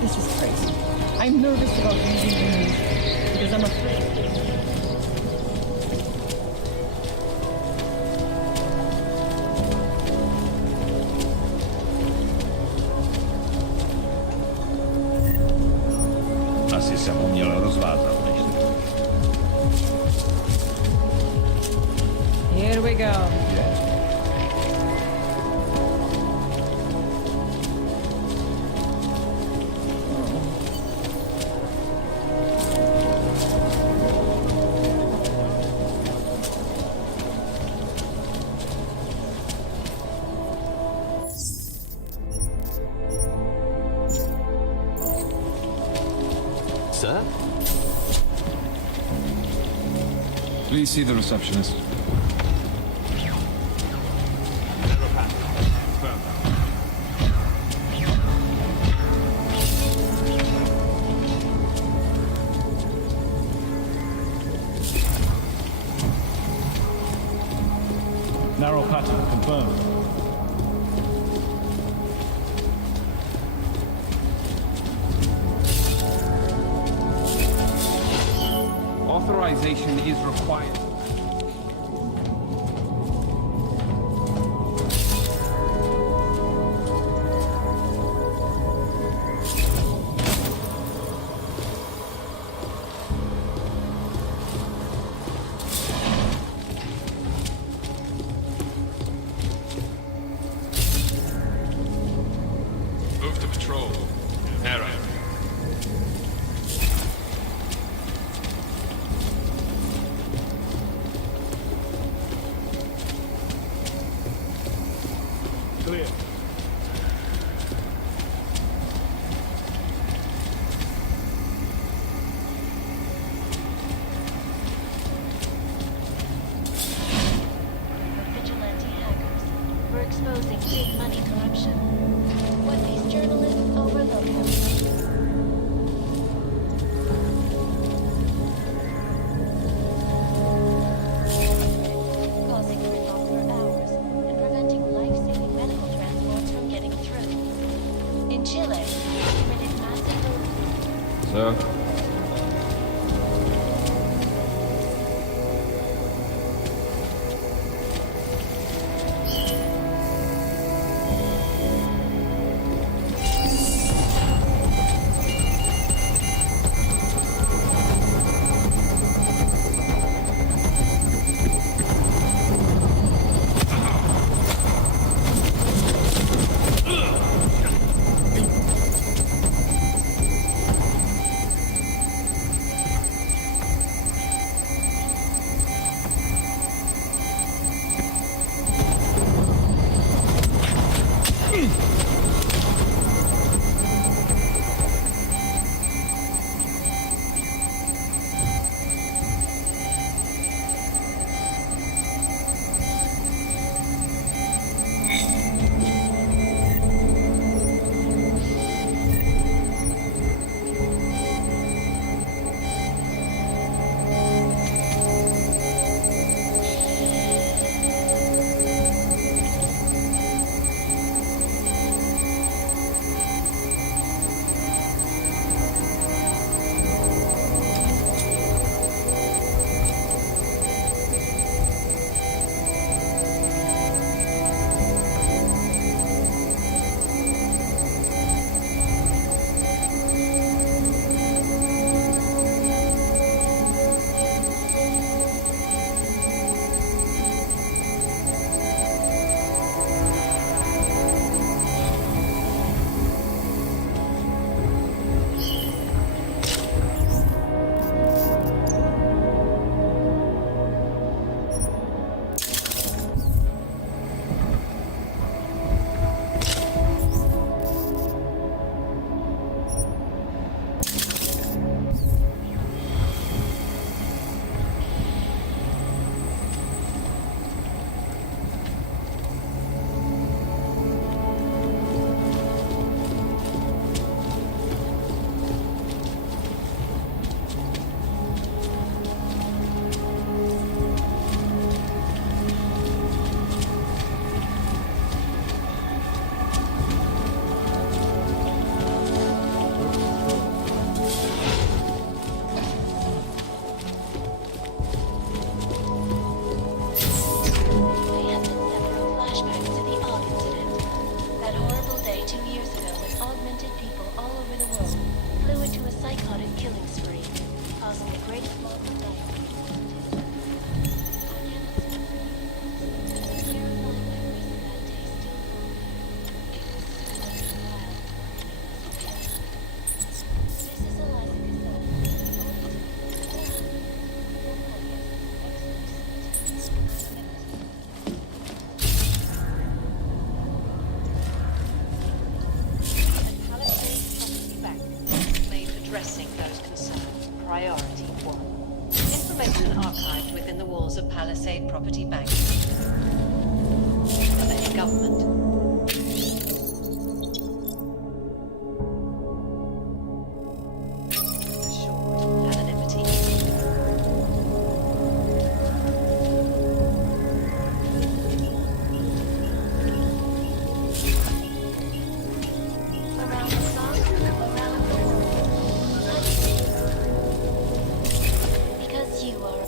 This is crazy. I'm nervous about using the news because I'm afraid. Asi jsem uměl rozvázat, než Here we go. Sir? Please see the receptionist. Narrow pattern, confirmed. Authorization is required. Move to patrol. Arrow. Clear. Vigilante hackers. We're exposing big money corruption. What these journalists overlook. Causing gridlock for hours and preventing life-saving medical transports from getting through. In Chile, we committed massive... Sir? any government. Assured anonymity. Around the clock, around the world. Because you are.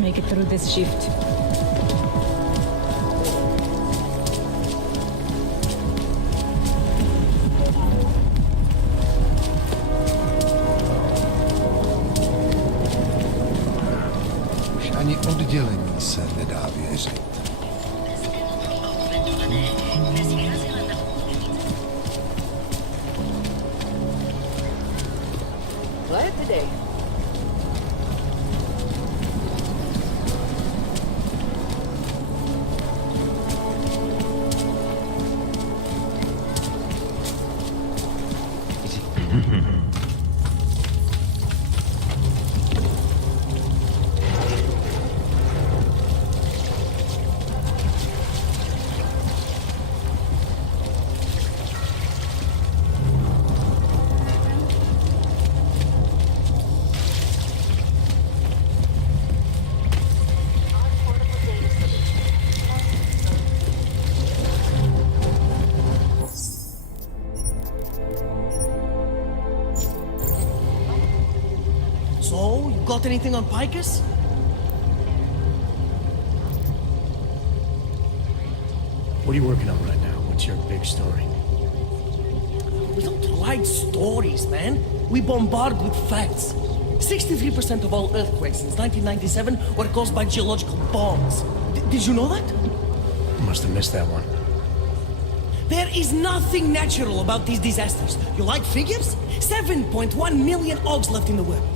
make it through this shift. Už ani oddělení se nedá věřit. Glad today. So, you got anything on Picus? What are you working on right now? What's your big story? We don't write stories, man. We bombard with facts. 63% of all earthquakes since 1997 were caused by geological bombs. Did you know that? Must have missed that one. There is nothing natural about these disasters. You like figures? 7.1 million Augs left in the world.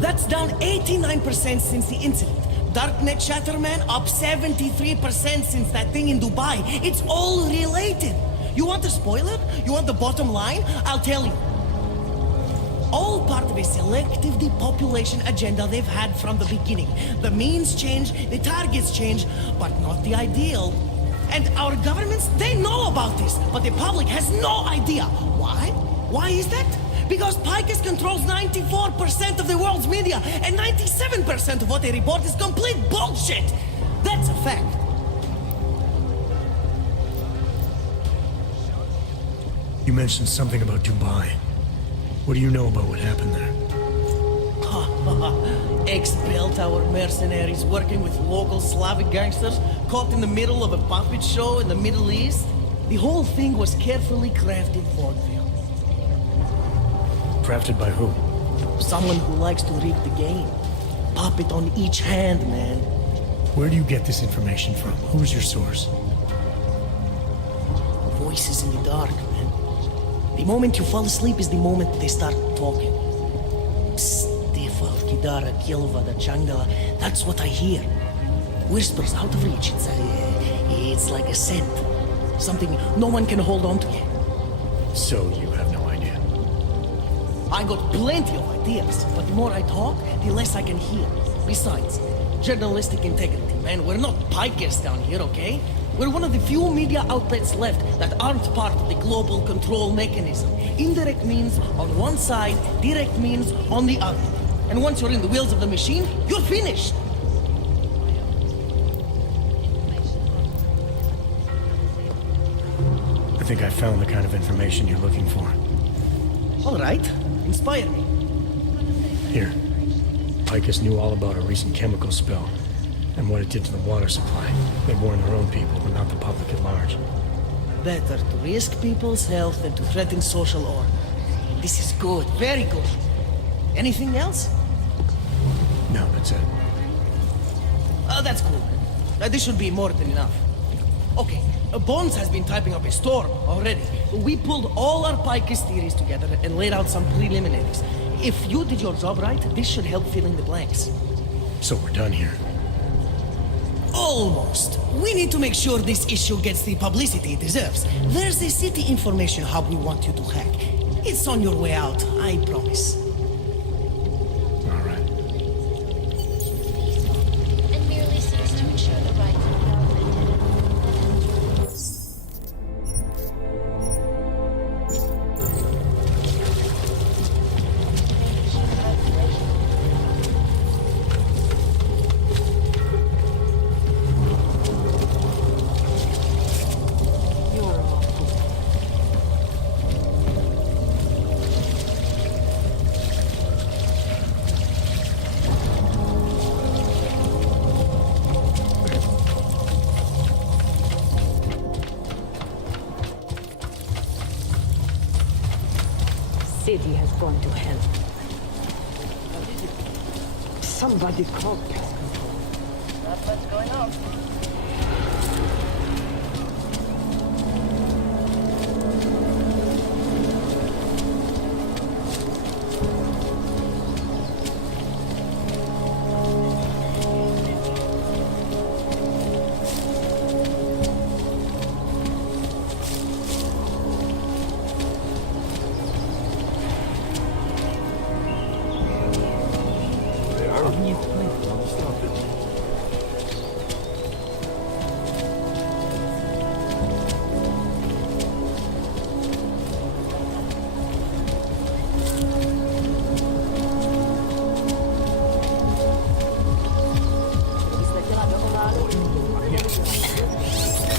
That's down 89% since the incident. Darknet Shatterman up 73% since that thing in Dubai. It's all related. You want a spoiler? You want the bottom line? I'll tell you. All part of a selective depopulation agenda they've had from the beginning. The means change, the targets change, but not the ideal. And our governments, they know about this, but the public has no idea. Why? Why is that? Because Picus controls 94% of the world's media, and 97% of what they report is complete bullshit! That's a fact. You mentioned something about Dubai. What do you know about what happened there? Ex-bell tower mercenaries working with local Slavic gangsters caught in the middle of a puppet show in the Middle East. The whole thing was carefully crafted vaudeville. Crafted by who? Someone who likes to rig the game. Puppet on each hand, man. Where do you get this information from? Who's your source? Voices in the dark, man. The moment you fall asleep is the moment they start talking. Psst, Defal, Kidara, Kilva, Changdala. That's what I hear. Whispers out of reach. It's like a scent. Something no one can hold on to yet. So you have no idea? I got plenty of ideas, but the more I talk, the less I can hear. Besides, journalistic integrity, man. We're not pikers down here, okay? We're one of the few media outlets left that aren't part of the global control mechanism. Indirect means on one side, direct means on the other. And once you're in the wheels of the machine, you're finished. I think I found the kind of information you're looking for. All right. Inspire me. Here. Picus knew all about a recent chemical spill and what it did to the water supply. They warned their own people, but not the public at large. Better to risk people's health than to threaten social order. This is good. Very good. Anything else? No, that's it. Oh, that's cool, man. This should be more than enough. Okay, Bones has been typing up a storm already. We pulled all our Picus theories together and laid out some preliminaries. If you did your job right, this should help fill in the blanks. So we're done here. Almost. We need to make sure this issue gets the publicity it deserves. There's a city information hub we want you to hack. It's on your way out, I promise. And merely seeks to ensure the right to city has gone to hell. Somebody called pest control. That's what's going on.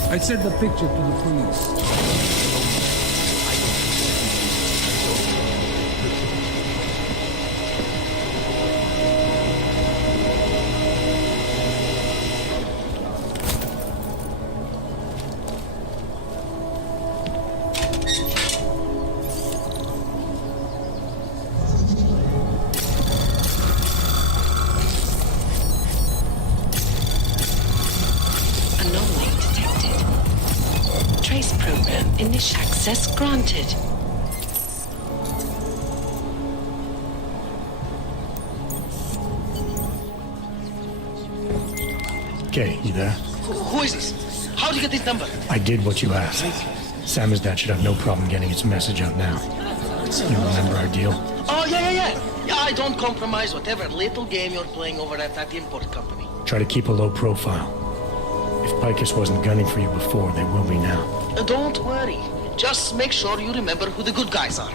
I sent the picture to the police. Anomaly detected. Trace program. Initial access granted. Okay, you there? Who is this? How did you get this number? I did what you asked. Samizdat should have no problem getting its message out now. You remember our deal? Oh, yeah. Yeah, I don't compromise whatever little game you're playing over at that import company. Try to keep a low profile. If Picus wasn't gunning for you before, they will be now. Don't worry. Just make sure you remember who the good guys are.